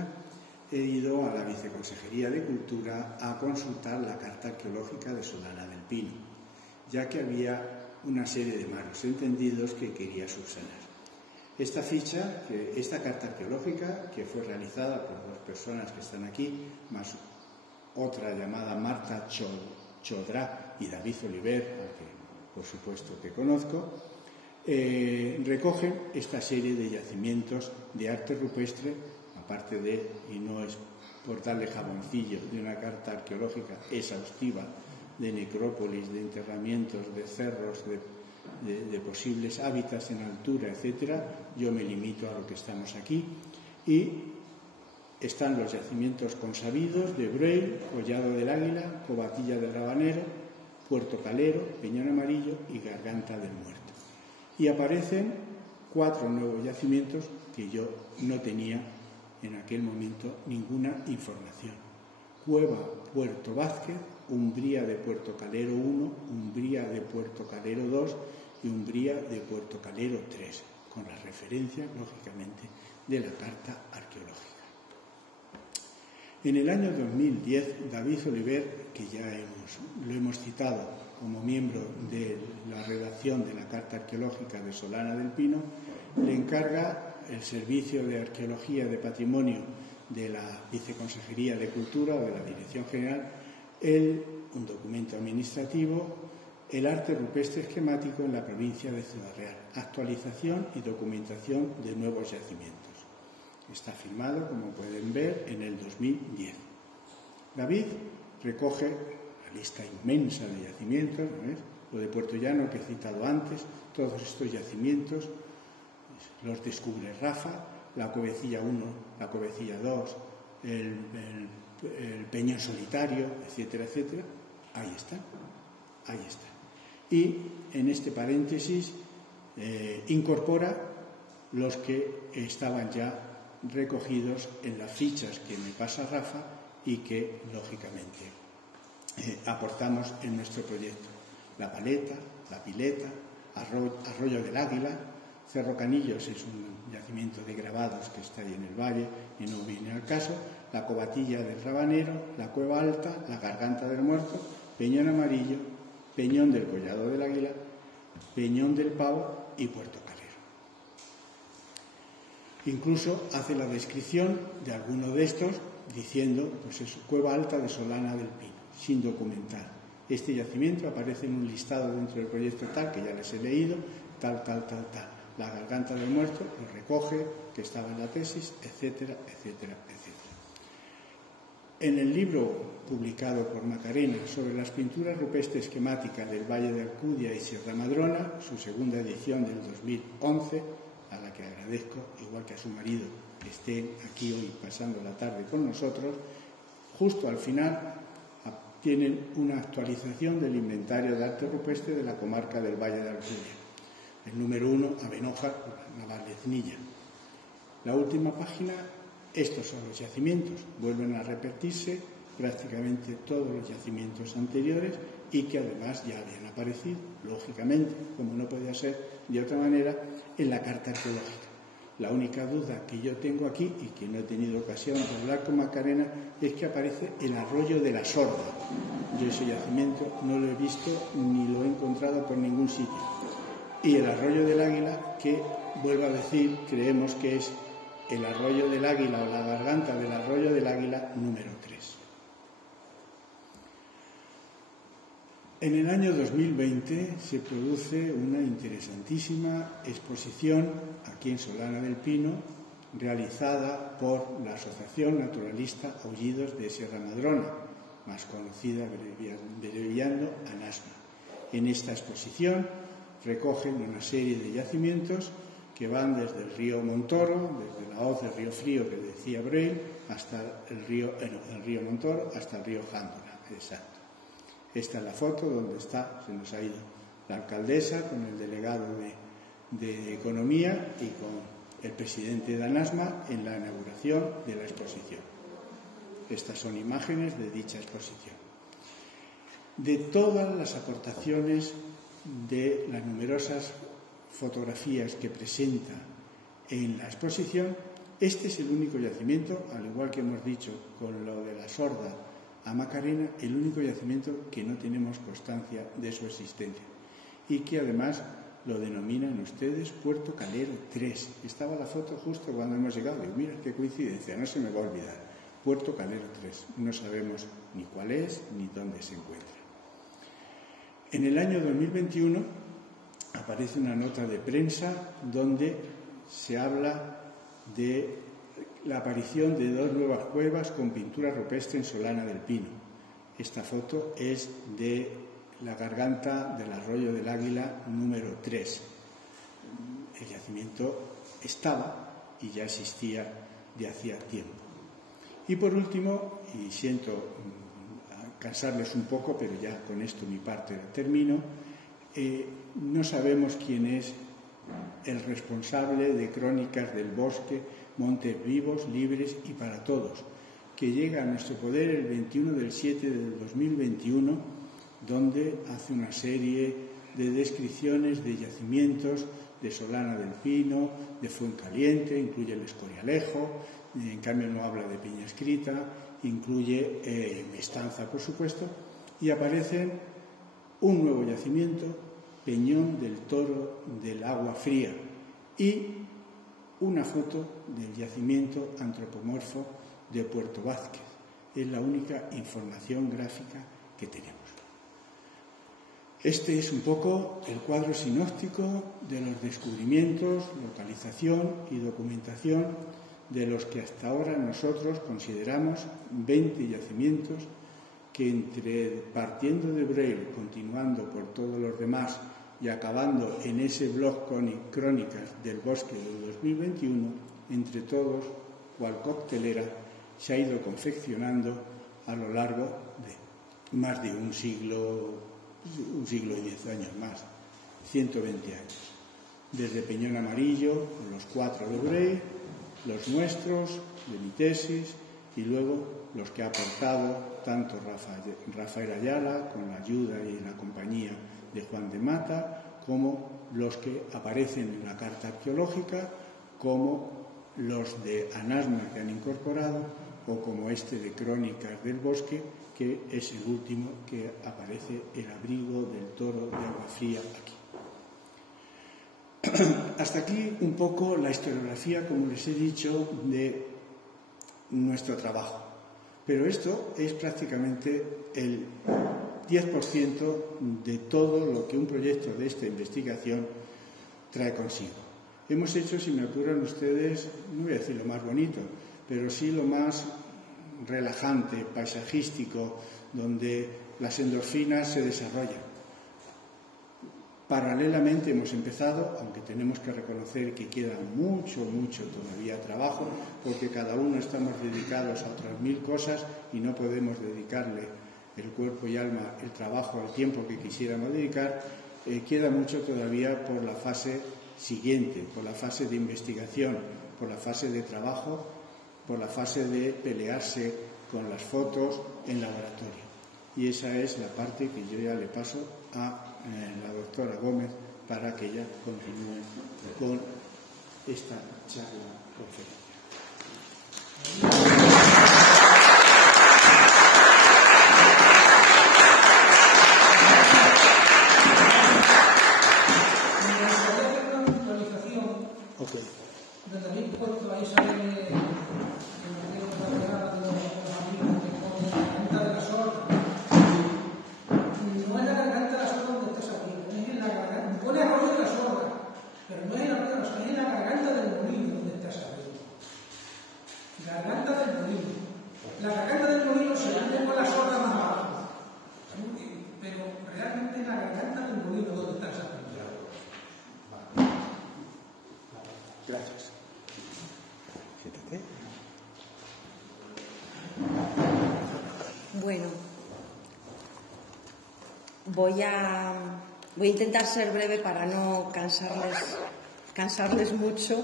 he ido a la Viceconsejería de Cultura a consultar la Carta Arqueológica de Solana del Pino, ya que había una serie de malos entendidos que quería subsanar. Esta ficha, esta carta arqueológica, que fue realizada por dos personas que están aquí, más otra llamada Marta Chodrá y David Oliver, que por supuesto que conozco, recogen esta serie de yacimientos de arte rupestre, aparte de, y no es por darle jaboncillo, de una carta arqueológica exhaustiva de necrópolis, de enterramientos, de cerros, de posibles hábitats en altura, etcétera. Yo me limito a lo que estamos aquí. Y están los yacimientos consabidos de Breuil, Collado del Águila, Covatilla del Rabanero, Puerto Calero, Peñón Amarillo y Garganta del Muerto. Y aparecen 4 nuevos yacimientos que yo no tenía en aquel momento ninguna información. Cueva Puerto Vázquez, Umbría de Puerto Calero 1, Umbría de Puerto Calero 2 y Umbría de Puerto Calero 3, con las referencias, lógicamente, de la carta arqueológica. En el año 2010, David Oliver, que ya lo hemos citado como miembro de la redacción de la Carta Arqueológica de Solana del Pino, le encarga el Servicio de Arqueología de Patrimonio de la Viceconsejería de Cultura o de la Dirección General, un documento administrativo, el arte rupestre esquemático en la provincia de Ciudad Real, actualización y documentación de nuevos yacimientos. Está firmado, como pueden ver, en el 2010. David recoge la lista inmensa de yacimientos, ¿ves? Lo de Puerto Llano que he citado antes, todos estos yacimientos los descubre Rafa, la Cuevecilla 1, la Cuevecilla 2, el Peñón Solitario, etcétera, etcétera. Ahí está. Y en este paréntesis incorpora los que estaban ya recogidos en las fichas que me pasa Rafa y que, lógicamente, aportamos en nuestro proyecto. La Paleta, la Pileta, Arroyo del Águila, Cerro Canillos es un yacimiento de grabados que está ahí en el valle y no viene al caso, la Covatilla del Rabanero, la Cueva Alta, la Garganta del Muerto, Peñón Amarillo, Peñón del Collado del Águila, Peñón del Pavo y Puerto Calero. Incluso hace la descripción de alguno de estos diciendo, pues es Cueva Alta de Solana del Pino, sin documentar. Este yacimiento aparece en un listado dentro del proyecto tal, que ya les he leído, tal. La Garganta del Muerto lo recoge, que estaba en la tesis, etcétera, etcétera, etcétera. En el libro publicado por Macarena sobre las pinturas rupestres esquemáticas del Valle de Alcudia y Sierra Madrona, su segunda edición del 2011, a la que agradezco, igual que a su marido, que estén aquí hoy pasando la tarde con nosotros, justo al final tienen una actualización del inventario de arte rupestre de la comarca del Valle de Alcudia. El número 1, Avenoja, Navaleznilla. La última página, estos son los yacimientos. Vuelven a repetirse prácticamente todos los yacimientos anteriores y que además ya habían aparecido, lógicamente, como no podía ser de otra manera, en la carta arqueológica. La única duda que yo tengo aquí, y que no he tenido ocasión de hablar con Macarena, es que aparece el Arroyo de la Sorda. Yo ese yacimiento no lo he visto ni lo he encontrado por ningún sitio. Y el Arroyo del Águila, que, vuelvo a decir, creemos que es el Arroyo del Águila o la garganta del Arroyo del Águila número 3. En el año 2020 se produce una interesantísima exposición aquí en Solana del Pino, realizada por la Asociación Naturalista Aullidos de Sierra Madrona, más conocida abreviando ANASMA. En esta exposición recogen una serie de yacimientos que van desde el río Montoro, desde la hoz del río Frío que decía Breuil, hasta el río Montoro, hasta el río Jándula. Exacto. Esta es la foto donde está, se nos ha ido la alcaldesa con el delegado de Economía y con el presidente de ANASMA en la inauguración de la exposición. Estas son imágenes de dicha exposición. De todas las aportaciones de las numerosas fotografías que presenta en la exposición, este es el único yacimiento, al igual que hemos dicho con lo de la Sorda a Macarena, el único yacimiento que no tenemos constancia de su existencia y que además lo denominan ustedes Puerto Calero 3. Estaba la foto justo cuando hemos llegado. Digo, mira qué coincidencia, no se me va a olvidar. Puerto Calero 3. No sabemos ni cuál es ni dónde se encuentra. En el año 2021 aparece una nota de prensa donde se habla de la aparición de 2 nuevas cuevas con pintura rupestre en Solana del Pino. Esta foto es de la garganta del Arroyo del Águila número 3. El yacimiento estaba y ya existía de hacía tiempo. Y por último, y siento cansarles un poco, pero ya con esto mi parte termino, no sabemos quién es el responsable de Crónicas del Bosque, Montes Vivos, Libres y para Todos, que llega a nuestro poder el 21/7 del 2021, donde hace una serie de descripciones de yacimientos de Solana del Pino, de Fuencaliente, incluye el Escorialejo, en cambio no habla de Peña Escrita, incluye Mestanza, por supuesto, y aparece un nuevo yacimiento, Peñón del Toro del Agua Fría, y una foto del yacimiento antropomorfo de Puerto Vázquez. Es la única información gráfica que tenemos. Este es un poco el cuadro sinóptico de los descubrimientos, localización y documentación de los que hasta ahora nosotros consideramos 20 yacimientos que partiendo de Breuil, continuando por todos los demás y acabando en ese blog Crónicas del Bosque del 2021, entre todos, cual coctelera, se ha ido confeccionando a lo largo de más de un siglo y 10 años más, 120 años. Desde Peñón Amarillo, los 4 de Breuil, los nuestros, de mi tesis, y luego los que ha aportado tanto Rafael Ayala, con la ayuda y la compañía de Juan de Mata, como los que aparecen en la carta arqueológica, como los de Anasma que han incorporado, o como este de Crónicas del Bosque, que es el último que aparece, el abrigo del toro de agua fría aquí. Hasta aquí un poco la historiografía, como les he dicho, de nuestro trabajo. Pero esto es prácticamente el 10% de todo lo que un proyecto de esta investigación trae consigo. Hemos hecho, si me apuran ustedes, no voy a decir lo más bonito, pero sí lo más relajante, paisajístico, donde las endorfinas se desarrollan. Paralelamente hemos empezado, aunque tenemos que reconocer que queda mucho todavía trabajo, porque cada uno estamos dedicados a otras 1000 cosas y no podemos dedicarle el cuerpo y alma, el trabajo, el tiempo que quisiéramos dedicar. Queda mucho todavía por la fase siguiente, por la fase de investigación, por la fase de trabajo, por la fase de pelearse con las fotos en laboratorio. Y esa es la parte que yo ya le paso a la doctora Gómez para que ella continúe con esta charla conferencia. Voy a intentar ser breve para no cansarles mucho.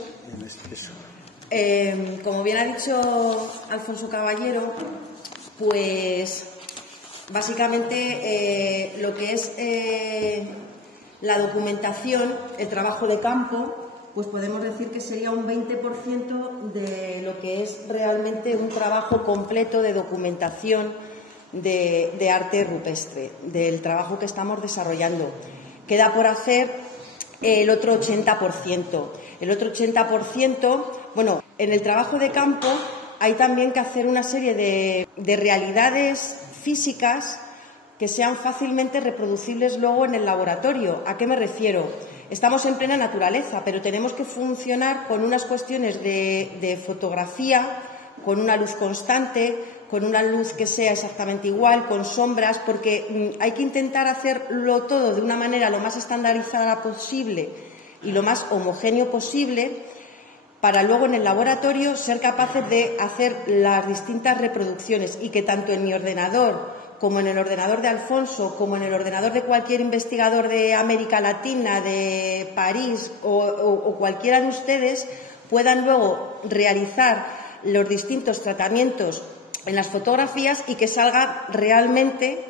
Como bien ha dicho Alfonso Caballero, pues básicamente lo que es la documentación, el trabajo de campo, pues podemos decir que sería un 20% de lo que es realmente un trabajo completo de documentación de arte rupestre, del trabajo que estamos desarrollando. Queda por hacer el otro 80%. El otro 80%, bueno, en el trabajo de campo hay también que hacer una serie de realidades físicas que sean fácilmente reproducibles luego en el laboratorio. ¿A qué me refiero? Estamos en plena naturaleza, pero tenemos que funcionar con unas cuestiones de fotografía, con una luz constante, con una luz que sea exactamente igual, con sombras, porque hay que intentar hacerlo todo de una manera lo más estandarizada posible y lo más homogéneo posible, para luego en el laboratorio ser capaces de hacer las distintas reproducciones y que tanto en mi ordenador como en el ordenador de Alfonso, como en el ordenador de cualquier investigador de América Latina, de París o cualquiera de ustedes, puedan luego realizar los distintos tratamientos en las fotografías y que salga realmente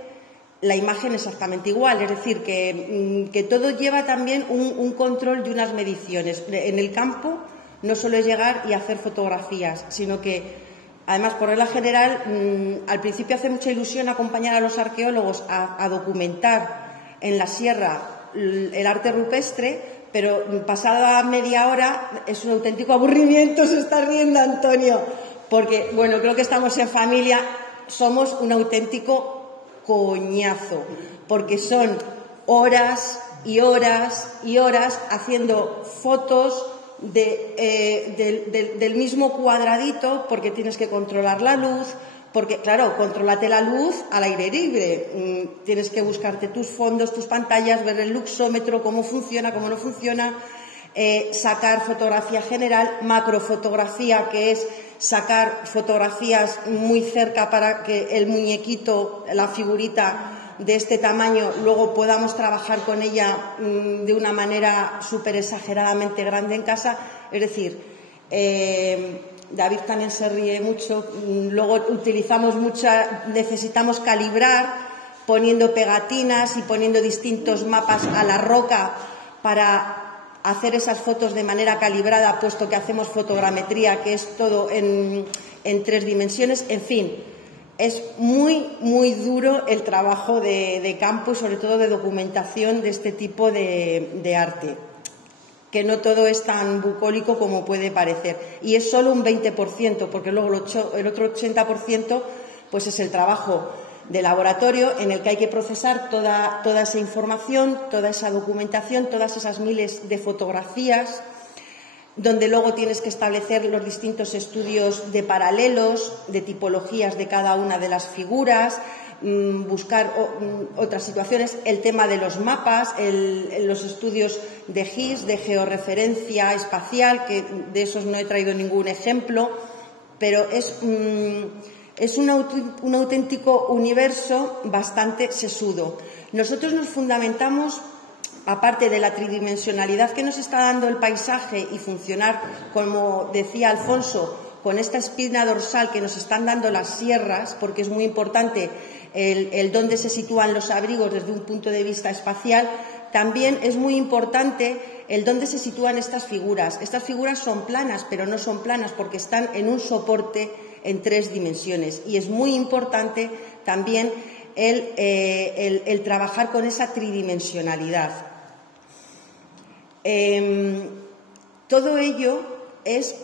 la imagen exactamente igual. Es decir, que todo lleva también un control de unas mediciones. En el campo no solo es llegar y hacer fotografías, sino que además, por regla general, al principio hace mucha ilusión acompañar a los arqueólogos a documentar en la sierra el arte rupestre, pero pasada media hora es un auténtico aburrimiento. Se está riendo Antonio, porque, bueno, creo que estamos en familia, somos un auténtico coñazo, porque son horas y horas y horas haciendo fotos del mismo cuadradito, porque tienes que controlar la luz, porque, claro, contrólate la luz al aire libre, tienes que buscarte tus fondos, tus pantallas, ver el luxómetro, cómo funciona, cómo no funciona, sacar fotografía general, macrofotografía, que es sacar fotografías muy cerca para que el muñequito, la figurita de este tamaño, luego podamos trabajar con ella de una manera súper exageradamente grande en casa. Es decir, David también se ríe mucho, luego utilizamos necesitamos calibrar poniendo pegatinas y poniendo distintos mapas a la roca para hacer esas fotos de manera calibrada, puesto que hacemos fotogrametría, que es todo en 3 dimensiones. En fin, es muy, muy duro el trabajo de campo y sobre todo de documentación de este tipo de arte, que no todo es tan bucólico como puede parecer. Y es solo un 20%, porque luego el otro 80% pues es el trabajo de laboratorio, en el que hay que procesar toda esa información, toda esa documentación, todas esas miles de fotografías, donde luego tienes que establecer los distintos estudios de paralelos, de tipologías de cada una de las figuras, buscar otras situaciones, el tema de los mapas, los estudios de GIS, de georreferencia espacial, que de esos no he traído ningún ejemplo, pero es un auténtico universo bastante sesudo. Nosotros nos fundamentamos, aparte de la tridimensionalidad que nos está dando el paisaje y funcionar, como decía Alfonso, con esta espina dorsal que nos están dando las sierras, porque es muy importante el dónde se sitúan los abrigos desde un punto de vista espacial, también es muy importante el dónde se sitúan estas figuras. Estas figuras son planas, pero no son planas porque están en un soporte en 3 dimensiones. Y es muy importante también el trabajar con esa tridimensionalidad. Todo ello es,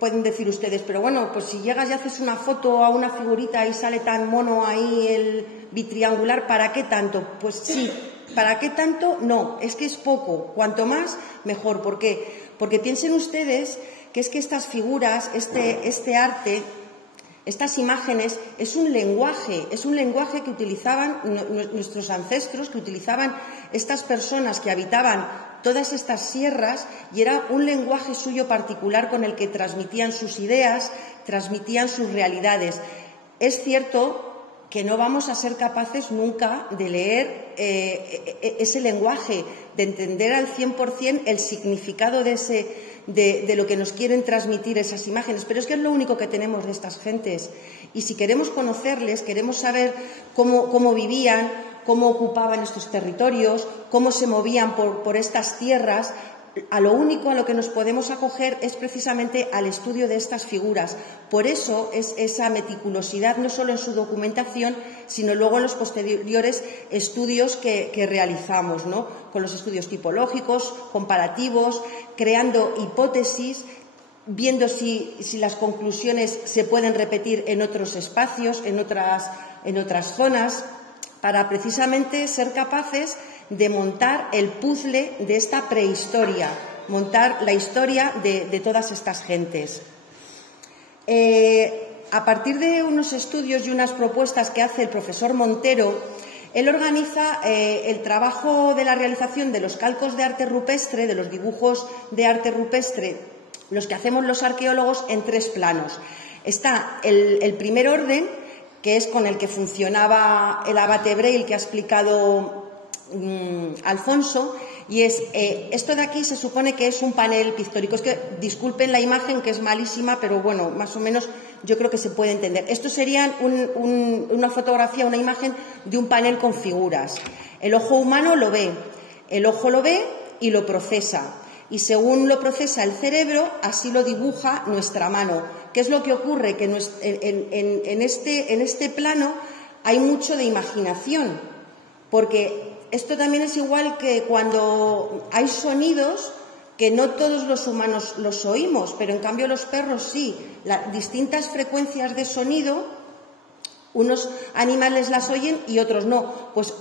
pueden decir ustedes, pero bueno, pues si llegas y haces una foto a una figurita y sale tan mono ahí el bitriangular, ¿para qué tanto? Pues sí, ¿para qué tanto? No, es que es poco, cuanto más, mejor. ¿Por qué? Porque piensen ustedes que es que estas figuras, este arte, estas imágenes, es un lenguaje que utilizaban nuestros ancestros, que utilizaban estas personas que habitaban todas estas sierras, y era un lenguaje suyo particular con el que transmitían sus ideas, transmitían sus realidades. Es cierto que no vamos a ser capaces nunca de leer ese lenguaje, de entender al 100% el significado de lo que nos quieren transmitir esas imágenes, pero es que es lo único que tenemos de estas gentes. Y si queremos conocerles, queremos saber cómo vivían, cómo ocupaban estos territorios, cómo se movían por estas tierras, a lo único a lo que nos podemos acoger es precisamente al estudio de estas figuras. Por eso es esa meticulosidad, no solo en su documentación, sino luego en los posteriores estudios que realizamos, ¿no? Con los estudios tipológicos, comparativos, creando hipótesis, viendo si las conclusiones se pueden repetir en otros espacios, en otras zonas, para precisamente ser capaces de montar el puzzle de esta prehistoria, montar la historia de todas estas gentes. A partir de unos estudios y unas propuestas que hace el profesor Montero, él organiza el trabajo de la realización de los calcos de arte rupestre, de los dibujos de arte rupestre, los que hacemos los arqueólogos, en 3 planos. Está el primer orden, que es con el que funcionaba el abate Braille que ha explicado Alfonso, y es esto de aquí se supone que es un panel pictórico. Es que disculpen la imagen, que es malísima, pero bueno, más o menos yo creo que se puede entender. Esto sería una fotografía, una imagen de un panel con figuras. El ojo humano lo ve, el ojo lo ve y lo procesa. Y según lo procesa el cerebro, así lo dibuja nuestra mano. ¿Qué es lo que ocurre? Que en este plano hay mucho de imaginación, porque esto también es igual que cuando hay sonidos que no todos los humanos los oímos, pero en cambio los perros sí. Distintas frecuencias de sonido, unos animales las oyen y otros no. Pues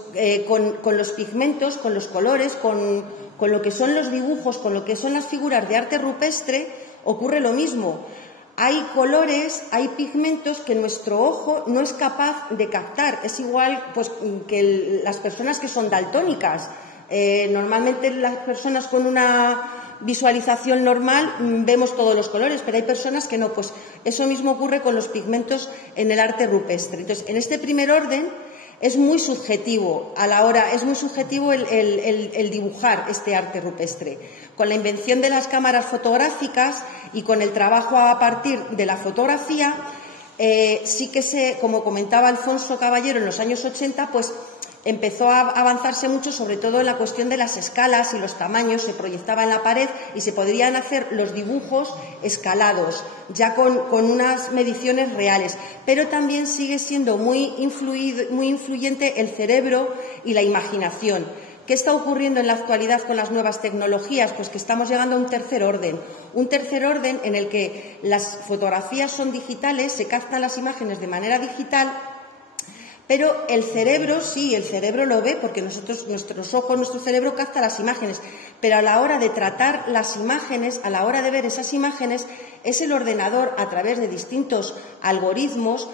con los pigmentos, con los colores, con lo que son los dibujos, con lo que son las figuras de arte rupestre, ocurre lo mismo. Hay colores, hay pigmentos que nuestro ojo no es capaz de captar. Es igual pues, que las personas que son daltónicas. Normalmente las personas con una visualización normal vemos todos los colores, pero hay personas que no. Pues eso mismo ocurre con los pigmentos en el arte rupestre. Entonces, en este primer orden es muy subjetivo el dibujar este arte rupestre. Con la invención de las cámaras fotográficas y con el trabajo a partir de la fotografía, sí que como comentaba Alfonso Caballero, en los años 80, pues empezó a avanzarse mucho, sobre todo en la cuestión de las escalas y los tamaños. Se proyectaba en la pared y se podrían hacer los dibujos escalados, ya con unas mediciones reales. Pero también sigue siendo muy influyente el cerebro y la imaginación. ¿Qué está ocurriendo en la actualidad con las nuevas tecnologías? Pues que estamos llegando a un tercer orden en el que las fotografías son digitales, se captan las imágenes de manera digital, pero el cerebro sí, el cerebro lo ve, porque nuestros ojos, nuestro cerebro capta las imágenes, pero a la hora de tratar las imágenes, a la hora de ver esas imágenes, es el ordenador, a través de distintos algoritmos,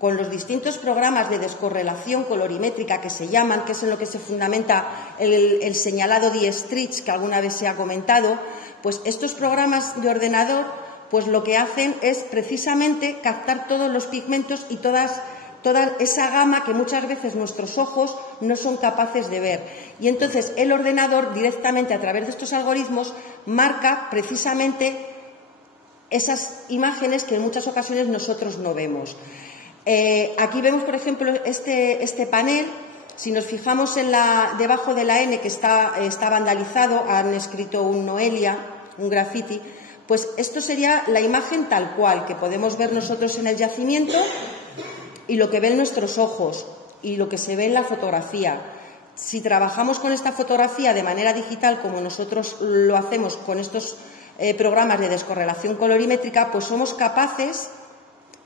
con los distintos programas de descorrelación colorimétrica que se llaman, que es en lo que se fundamenta el señalado Dietrich, que alguna vez se ha comentado. Pues estos programas de ordenador, pues lo que hacen es precisamente captar todos los pigmentos y toda esa gama que muchas veces nuestros ojos no son capaces de ver. Y entonces el ordenador, directamente a través de estos algoritmos, marca precisamente esas imágenes que en muchas ocasiones nosotros no vemos. Aquí vemos, por ejemplo, este panel. Si nos fijamos debajo de la N, que está vandalizado, han escrito un Noelia, un graffiti, pues esto sería la imagen tal cual que podemos ver nosotros en el yacimiento y lo que ven nuestros ojos y lo que se ve en la fotografía. Si trabajamos con esta fotografía de manera digital, como nosotros lo hacemos con estos programas de descorrelación colorimétrica, pues somos capaces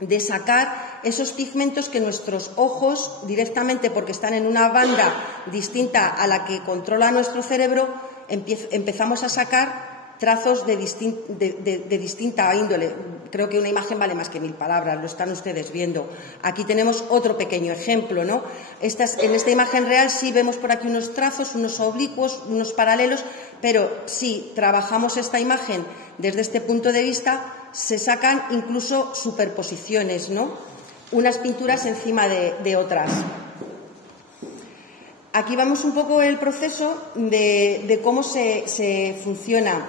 de sacar esos pigmentos que nuestros ojos, directamente porque están en una banda distinta a la que controla nuestro cerebro, empezamos a sacar trazos de distinta índole. Creo que una imagen vale más que 1000 palabras, lo están ustedes viendo. Aquí tenemos otro pequeño ejemplo, ¿no? En esta imagen real sí vemos por aquí unos trazos, unos oblicuos, unos paralelos, pero si trabajamos esta imagen desde este punto de vista, se sacan incluso superposiciones, ¿no? Unas pinturas encima de otras. Aquí vamos un poco el proceso de cómo se funciona.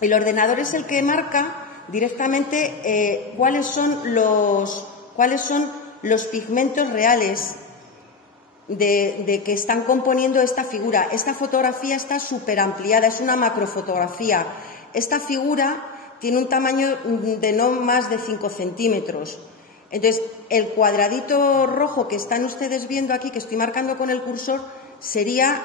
El ordenador es el que marca directamente cuáles son los pigmentos reales de que están componiendo esta figura. Esta fotografía está súper ampliada, es una macrofotografía. Esta figura tiene un tamaño de no más de 5 centímetros. Entonces, el cuadradito rojo que están ustedes viendo aquí, que estoy marcando con el cursor, sería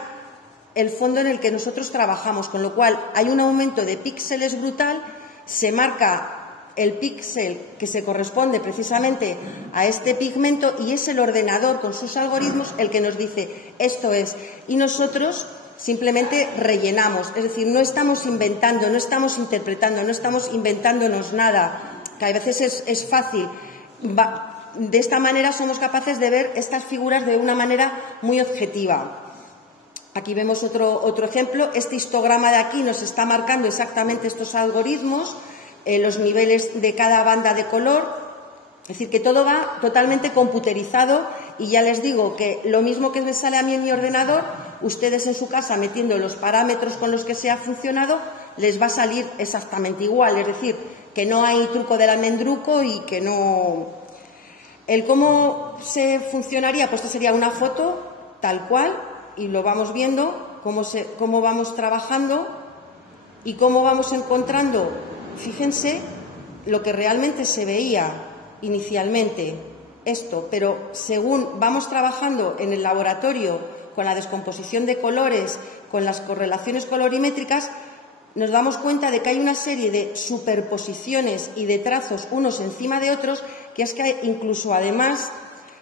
el fondo en el que nosotros trabajamos, con lo cual hay un aumento de píxeles brutal, se marca el píxel que se corresponde precisamente a este pigmento y es el ordenador con sus algoritmos el que nos dice esto es, y nosotros simplemente rellenamos, es decir, no estamos inventando, no estamos interpretando, no estamos inventándonos nada, que a veces es fácil. De esta manera somos capaces de ver estas figuras de una manera muy objetiva. Aquí vemos otro ejemplo. Este histograma de aquí nos está marcando exactamente estos algoritmos, los niveles de cada banda de color. Es decir, que todo va totalmente computerizado y ya les digo que lo mismo que me sale a mí en mi ordenador, ustedes en su casa metiendo los parámetros con los que se ha funcionado, les va a salir exactamente igual. Es decir, que no hay truco del almendruco y que no... El cómo se funcionaría, pues esta sería una foto tal cual y lo vamos viendo, cómo vamos trabajando y cómo vamos encontrando, fíjense, lo que realmente se veía inicialmente, esto, pero según vamos trabajando en el laboratorio con la descomposición de colores, con las correlaciones colorimétricas, nos damos cuenta de que hay una serie de superposiciones y de trazos unos encima de otros, que es que incluso además,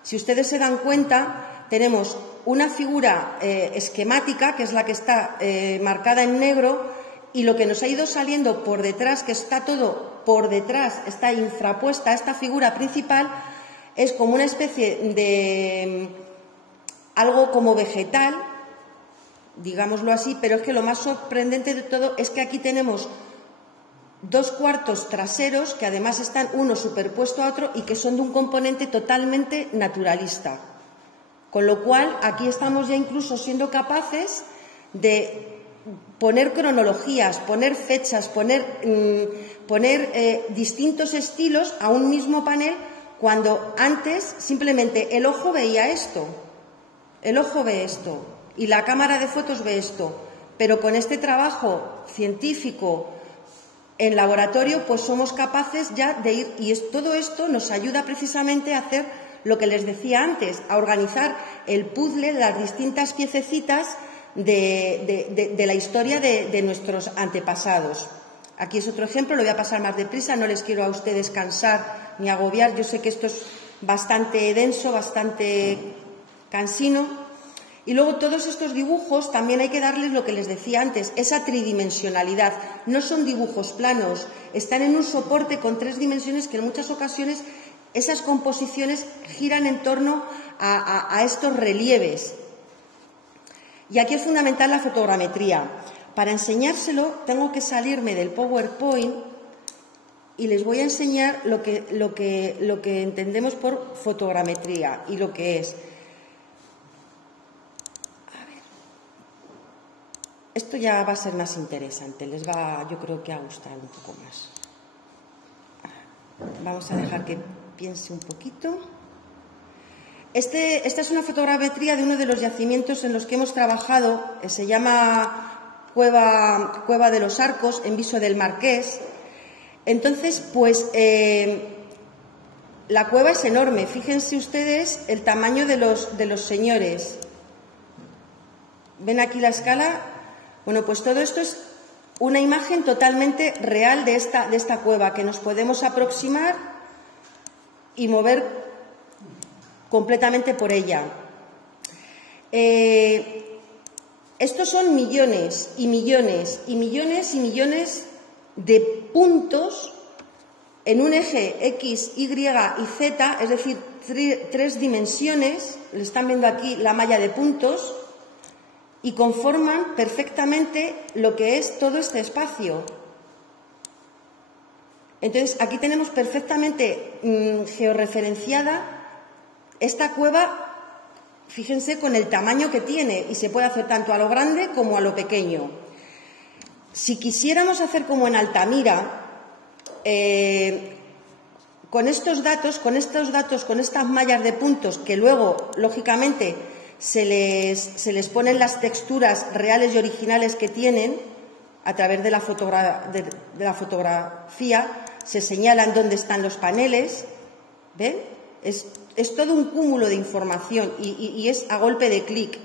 si ustedes se dan cuenta, tenemos una figura esquemática, que es la que está marcada en negro, y lo que nos ha ido saliendo por detrás, que está todo por detrás, está infrapuesta a esta figura principal, es como una especie de algo como vegetal, digámoslo así, pero es que lo más sorprendente de todo es que aquí tenemos dos cuartos traseros que además están uno superpuesto a otro y que son de un componente totalmente naturalista. Con lo cual, aquí estamos ya incluso siendo capaces de poner cronologías, poner fechas, poner distintos estilos a un mismo panel, cuando antes simplemente el ojo veía esto, el ojo ve esto y la cámara de fotos ve esto, pero con este trabajo científico en laboratorio pues somos capaces ya de ir, y todo esto nos ayuda precisamente a hacer lo que les decía antes, a organizar el puzzle, las distintas piececitas de la historia de nuestros antepasados. Aquí es otro ejemplo, lo voy a pasar más deprisa, no les quiero a ustedes cansar ni agobiar, yo sé que esto es bastante denso, bastante cansino. Y luego todos estos dibujos también hay que darles lo que les decía antes, esa tridimensionalidad. No son dibujos planos, están en un soporte con 3 dimensiones que en muchas ocasiones esas composiciones giran en torno a estos relieves. Y aquí es fundamental la fotogrametría. Para enseñárselo tengo que salirme del PowerPoint y les voy a enseñar lo que entendemos por fotogrametría y lo que es. A ver. Esto ya va a ser más interesante, les va, yo creo que a gustar un poco más. Vamos a dejar que piense un poquito. Esta es una fotogrametría de uno de los yacimientos en los que hemos trabajado, se llama Cueva de los Arcos, en Viso del Marqués. Entonces, pues la cueva es enorme. Fíjense ustedes el tamaño de los señores. ¿Ven aquí la escala? Bueno, pues todo esto es una imagen totalmente real de esta cueva, que nos podemos aproximar y mover completamente por ella. Estos son millones y millones y millones y millones de puntos en un eje X, Y y Z, es decir, 3 dimensiones. Le están viendo aquí la malla de puntos y conforman perfectamente lo que es todo este espacio. Entonces, aquí tenemos perfectamente georreferenciada esta cueva. Fíjense con el tamaño que tiene y se puede hacer tanto a lo grande como a lo pequeño. Si quisiéramos hacer como en Altamira, con estos datos, con estas mallas de puntos que luego, lógicamente, se les ponen las texturas reales y originales que tienen a través de la fotografía, se señalan dónde están los paneles, ¿ven? Es todo un cúmulo de información y es a golpe de clic.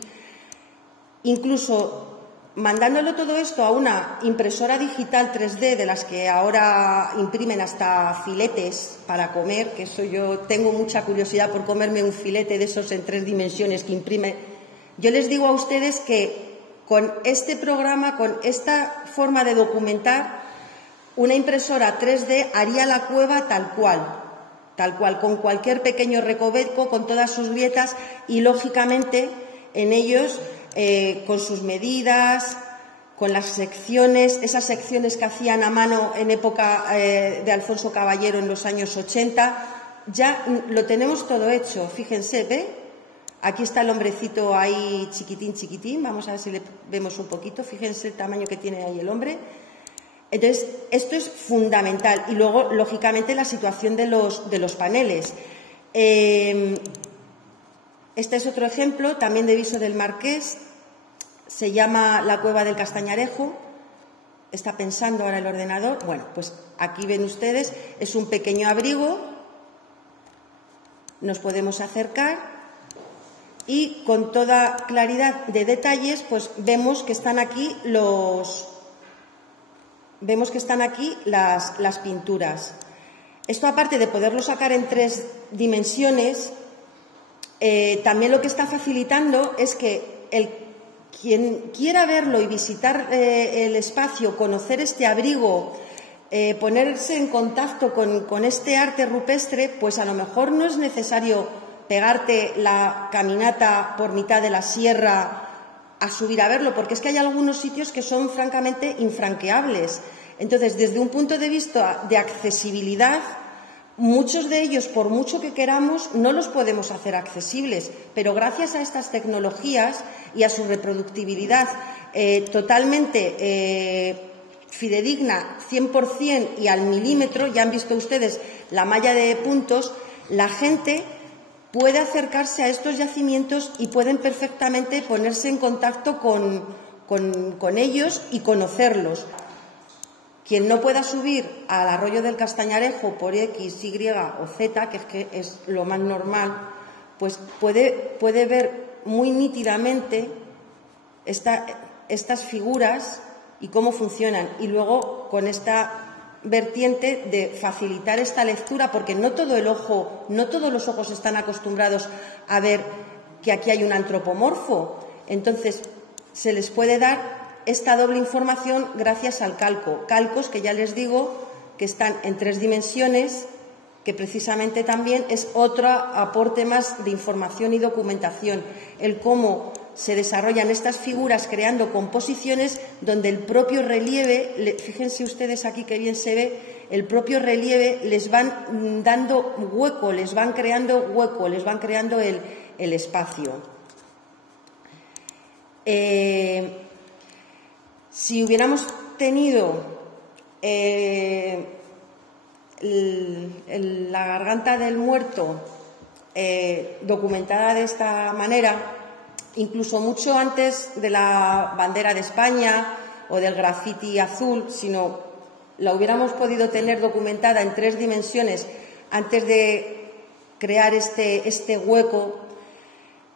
Incluso mandándolo todo esto a una impresora digital 3D, de las que ahora imprimen hasta filetes para comer, que eso yo tengo mucha curiosidad por comerme un filete de esos en 3 dimensiones que imprime. Yo les digo a ustedes que con este programa, con esta forma de documentar, una impresora 3D haría la cueva tal cual, con cualquier pequeño recoveco, con todas sus grietas y, lógicamente, en ellos, con sus medidas, con las secciones, esas secciones que hacían a mano en época de Alfonso Caballero en los años 80, ya lo tenemos todo hecho. Fíjense, ¿ve? Aquí está el hombrecito ahí chiquitín, vamos a ver si le vemos un poquito, fíjense el tamaño que tiene ahí el hombre. Entonces, esto es fundamental. Y luego, lógicamente, la situación de los paneles. Este es otro ejemplo, también de Viso del Marqués. Se llama La Cueva del Castañarejo. Está pensando ahora el ordenador. Bueno, pues aquí ven ustedes, es un pequeño abrigo. Nos podemos acercar y con toda claridad de detalles, pues vemos que están aquí las pinturas. Esto, aparte de poderlo sacar en 3 dimensiones, también lo que está facilitando es que quien quiera verlo y visitar el espacio, conocer este abrigo, ponerse en contacto con este arte rupestre, pues a lo mejor no es necesario pegarte la caminata por mitad de la sierra a subir a verlo, porque es que hay algunos sitios que son francamente infranqueables. Entonces, desde un punto de vista de accesibilidad, muchos de ellos, por mucho que queramos, no los podemos hacer accesibles, pero gracias a estas tecnologías y a su reproductibilidad totalmente fidedigna, 100% y al milímetro, ya han visto ustedes la malla de puntos, la gente puede acercarse a estos yacimientos y pueden perfectamente ponerse en contacto con ellos y conocerlos. Quien no pueda subir al arroyo del Castañarejo por X, Y o Z, que es lo más normal, pues puede ver muy nítidamente estas figuras y cómo funcionan. Y luego, con esta vertiente de facilitar esta lectura, porque no todos los ojos están acostumbrados a ver que aquí hay un antropomorfo. Entonces, se les puede dar esta doble información gracias al calco. Calcos que ya les digo que están en 3 dimensiones, que precisamente también es otro aporte más de información y documentación. El cómo se desarrollan estas figuras creando composiciones donde el propio relieve, fíjense ustedes aquí que bien se ve, el propio relieve les van dando hueco, les van creando hueco, les van creando el espacio. Si hubiéramos tenido la garganta del muerto documentada de esta manera, incluso mucho antes de la bandera de España o del grafiti azul, sino la hubiéramos podido tener documentada en 3 dimensiones antes de crear este hueco,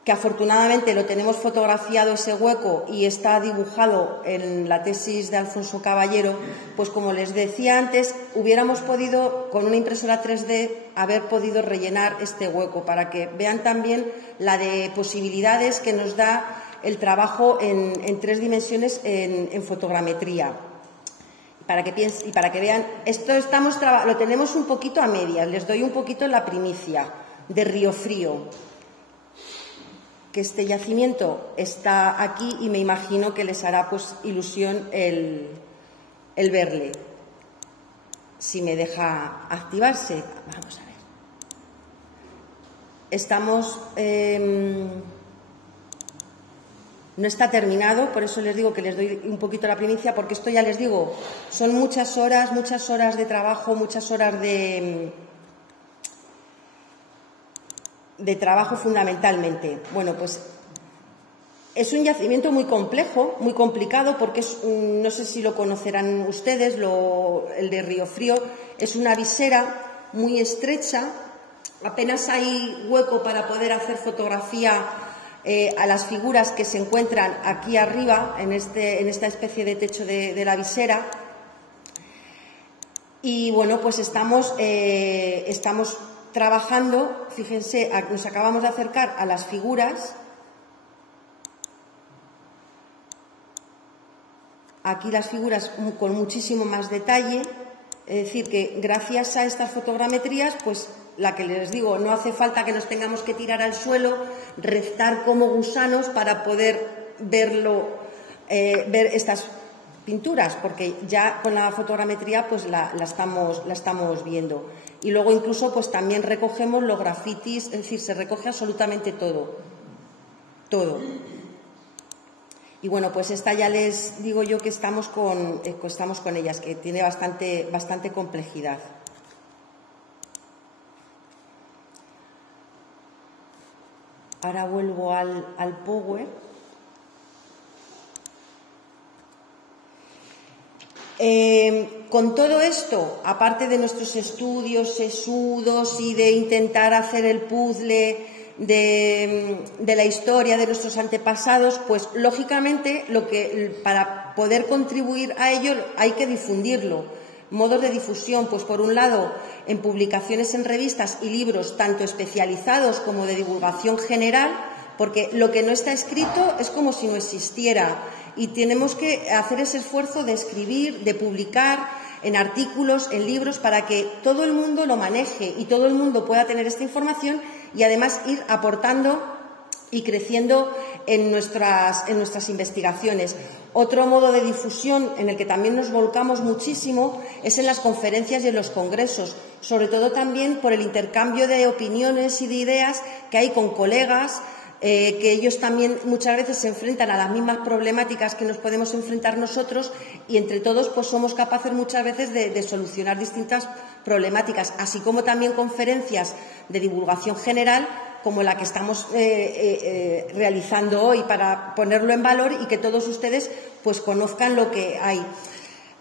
que afortunadamente lo tenemos fotografiado ese hueco y está dibujado en la tesis de Alfonso Caballero, pues como les decía antes, hubiéramos podido, con una impresora 3D, haber podido rellenar este hueco para que vean también la de posibilidades que nos da el trabajo en 3 dimensiones en fotogrametría. Para que vean, esto lo tenemos un poquito a medias, les doy un poquito la primicia de Riofrío, que este yacimiento está aquí y me imagino que les hará pues ilusión el verle. Si me deja activarse, vamos a ver. Estamos... no está terminado, por eso les digo que les doy un poquito la primicia, porque esto, ya les digo, son muchas horas de trabajo, muchas horas de trabajo fundamentalmente. Bueno, pues Es un yacimiento muy complejo, muy complicado, porque no sé si lo conocerán ustedes, el de Río Frío, es una visera muy estrecha, apenas hay hueco para poder hacer fotografía a las figuras que se encuentran aquí arriba, en esta especie de techo de la visera. Y bueno, pues estamos trabajando, fíjense, nos acabamos de acercar a las figuras. Aquí las figuras con muchísimo más detalle, es decir, que gracias a estas fotogrametrías, pues la que les digo, no hace falta que nos tengamos que tirar al suelo, rezar como gusanos para poder ver estas pinturas, porque ya con la fotogrametría pues la estamos viendo. Y luego incluso pues también recogemos los grafitis, es decir, se recoge absolutamente todo. Y bueno, pues esta ya les digo yo que estamos con ellas, que tiene bastante complejidad. Ahora vuelvo al Power. Con todo esto, aparte de nuestros estudios sesudos y de intentar hacer el puzzle de la historia de nuestros antepasados, pues lógicamente para poder contribuir a ello hay que difundirlo. Modos de difusión, pues por un lado en publicaciones en revistas y libros tanto especializados como de divulgación general, porque lo que no está escrito es como si no existiera y tenemos que hacer ese esfuerzo de escribir, de publicar en artículos, en libros, para que todo el mundo lo maneje y todo el mundo pueda tener esta información y además ir aportando y creciendo en nuestras investigaciones. Otro modo de difusión en el que también nos volcamos muchísimo es en las conferencias y en los congresos, sobre todo también por el intercambio de opiniones y de ideas que hay con colegas, que ellos también muchas veces se enfrentan a las mismas problemáticas que nos podemos enfrentar nosotros y entre todos pues somos capaces muchas veces de solucionar distintas problemáticas, así como también conferencias de divulgación general como la que estamos realizando hoy para ponerlo en valor y que todos ustedes pues conozcan lo que hay.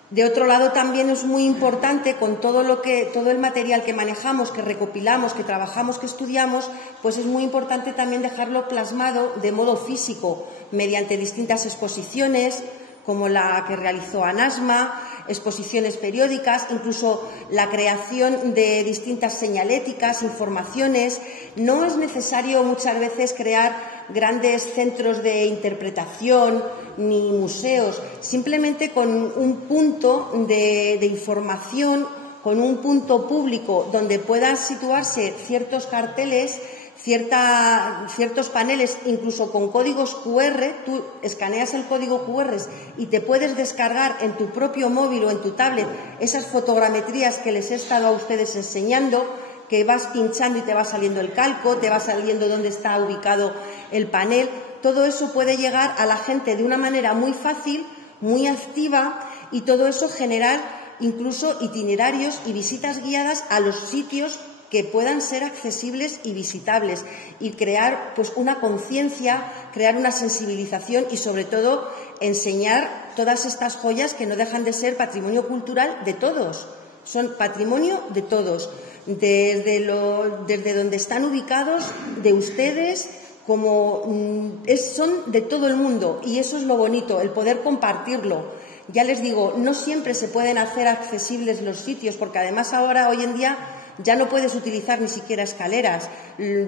De otro lado, también es muy importante, con todo el material que manejamos, que recopilamos, que trabajamos, que estudiamos, pues es muy importante también dejarlo plasmado de modo físico, mediante distintas exposiciones, como la que realizó ANASMA, exposiciones periódicas, incluso la creación de distintas señaléticas, informaciones. No es necesario muchas veces crear grandes centros de interpretación ni museos, simplemente con un punto de información, con un punto público donde puedan situarse ciertos carteles, ciertos paneles, incluso con códigos QR. Tú escaneas el código QR y te puedes descargar en tu propio móvil o en tu tablet esas fotogrametrías que les he estado a ustedes enseñando, que vas pinchando y te va saliendo el calco, te va saliendo dónde está ubicado el panel. Todo eso puede llegar a la gente de una manera muy fácil, muy activa, y todo eso generar incluso itinerarios y visitas guiadas a los sitios que puedan ser accesibles y visitables, y crear pues una conciencia, crear una sensibilización y sobre todo enseñar todas estas joyas que no dejan de ser patrimonio cultural de todos, son patrimonio de todos, desde donde están ubicados, de ustedes, son de todo el mundo, y eso es lo bonito, el poder compartirlo. Ya les digo, no siempre se pueden hacer accesibles los sitios, porque además ahora, hoy en día, ya no puedes utilizar ni siquiera escaleras.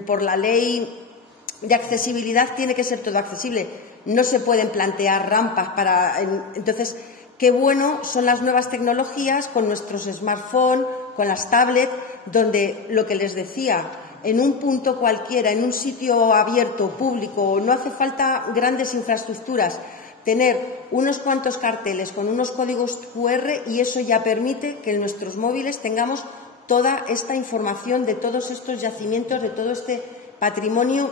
Por la ley de accesibilidad tiene que ser todo accesible. No se pueden plantear rampas Entonces, qué bueno son las nuevas tecnologías con nuestros smartphones, con las tablets, donde lo que les decía, en un punto cualquiera, en un sitio abierto, público, no hace falta grandes infraestructuras, tener unos cuantos carteles con unos códigos QR, y eso ya permite que en nuestros móviles tengamos toda esta información de todos estos yacimientos, de todo este patrimonio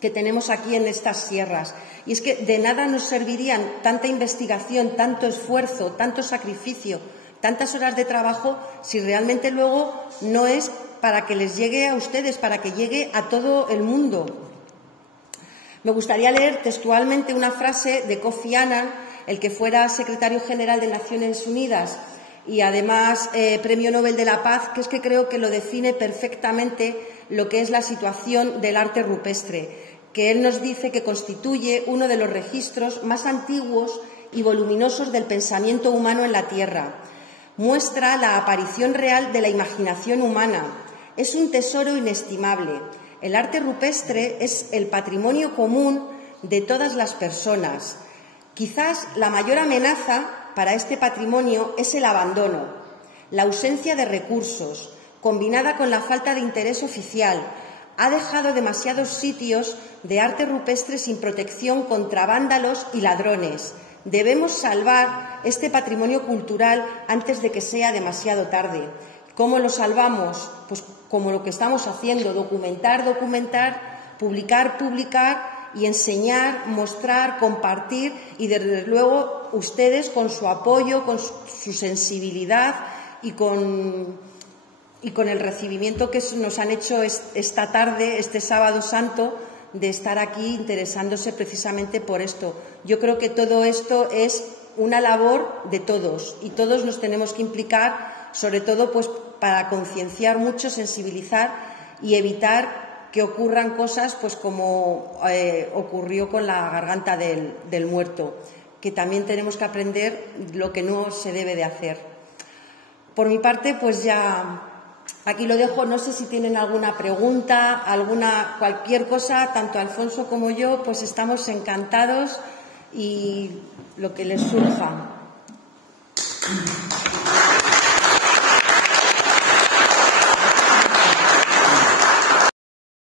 que tenemos aquí en estas sierras. Y es que de nada nos servirían tanta investigación, tanto esfuerzo, tanto sacrificio, tantas horas de trabajo, si realmente luego no es para que les llegue a ustedes, para que llegue a todo el mundo. Me gustaría leer textualmente una frase de Kofi Annan, el que fuera secretario general de Naciones Unidas y además Premio Nobel de la Paz, que es que creo que lo define perfectamente lo que es la situación del arte rupestre, que él nos dice que constituye uno de los registros más antiguos y voluminosos del pensamiento humano en la Tierra. Muestra la aparición real de la imaginación humana. Es un tesoro inestimable. El arte rupestre es el patrimonio común de todas las personas. Quizás la mayor amenaza para este patrimonio es el abandono, la ausencia de recursos, combinada con la falta de interés oficial. Ha dejado demasiados sitios de arte rupestre sin protección contra vándalos y ladrones. Debemos salvar este patrimonio cultural antes de que sea demasiado tarde. ¿Cómo lo salvamos? Pues como lo que estamos haciendo, documentar, publicar y enseñar, mostrar, compartir y, desde luego, ustedes con su apoyo, con su sensibilidad y con el recibimiento que nos han hecho esta tarde, este Sábado Santo, de estar aquí interesándose precisamente por esto. Yo creo que todo esto es una labor de todos y todos nos tenemos que implicar, sobre todo pues para concienciar mucho, sensibilizar y evitar que ocurran cosas pues como ocurrió con la garganta del muerto, que también tenemos que aprender lo que no se debe de hacer. Por mi parte, pues ya aquí lo dejo. No sé si tienen alguna pregunta, cualquier cosa, tanto Alfonso como yo, pues estamos encantados y lo que les surja.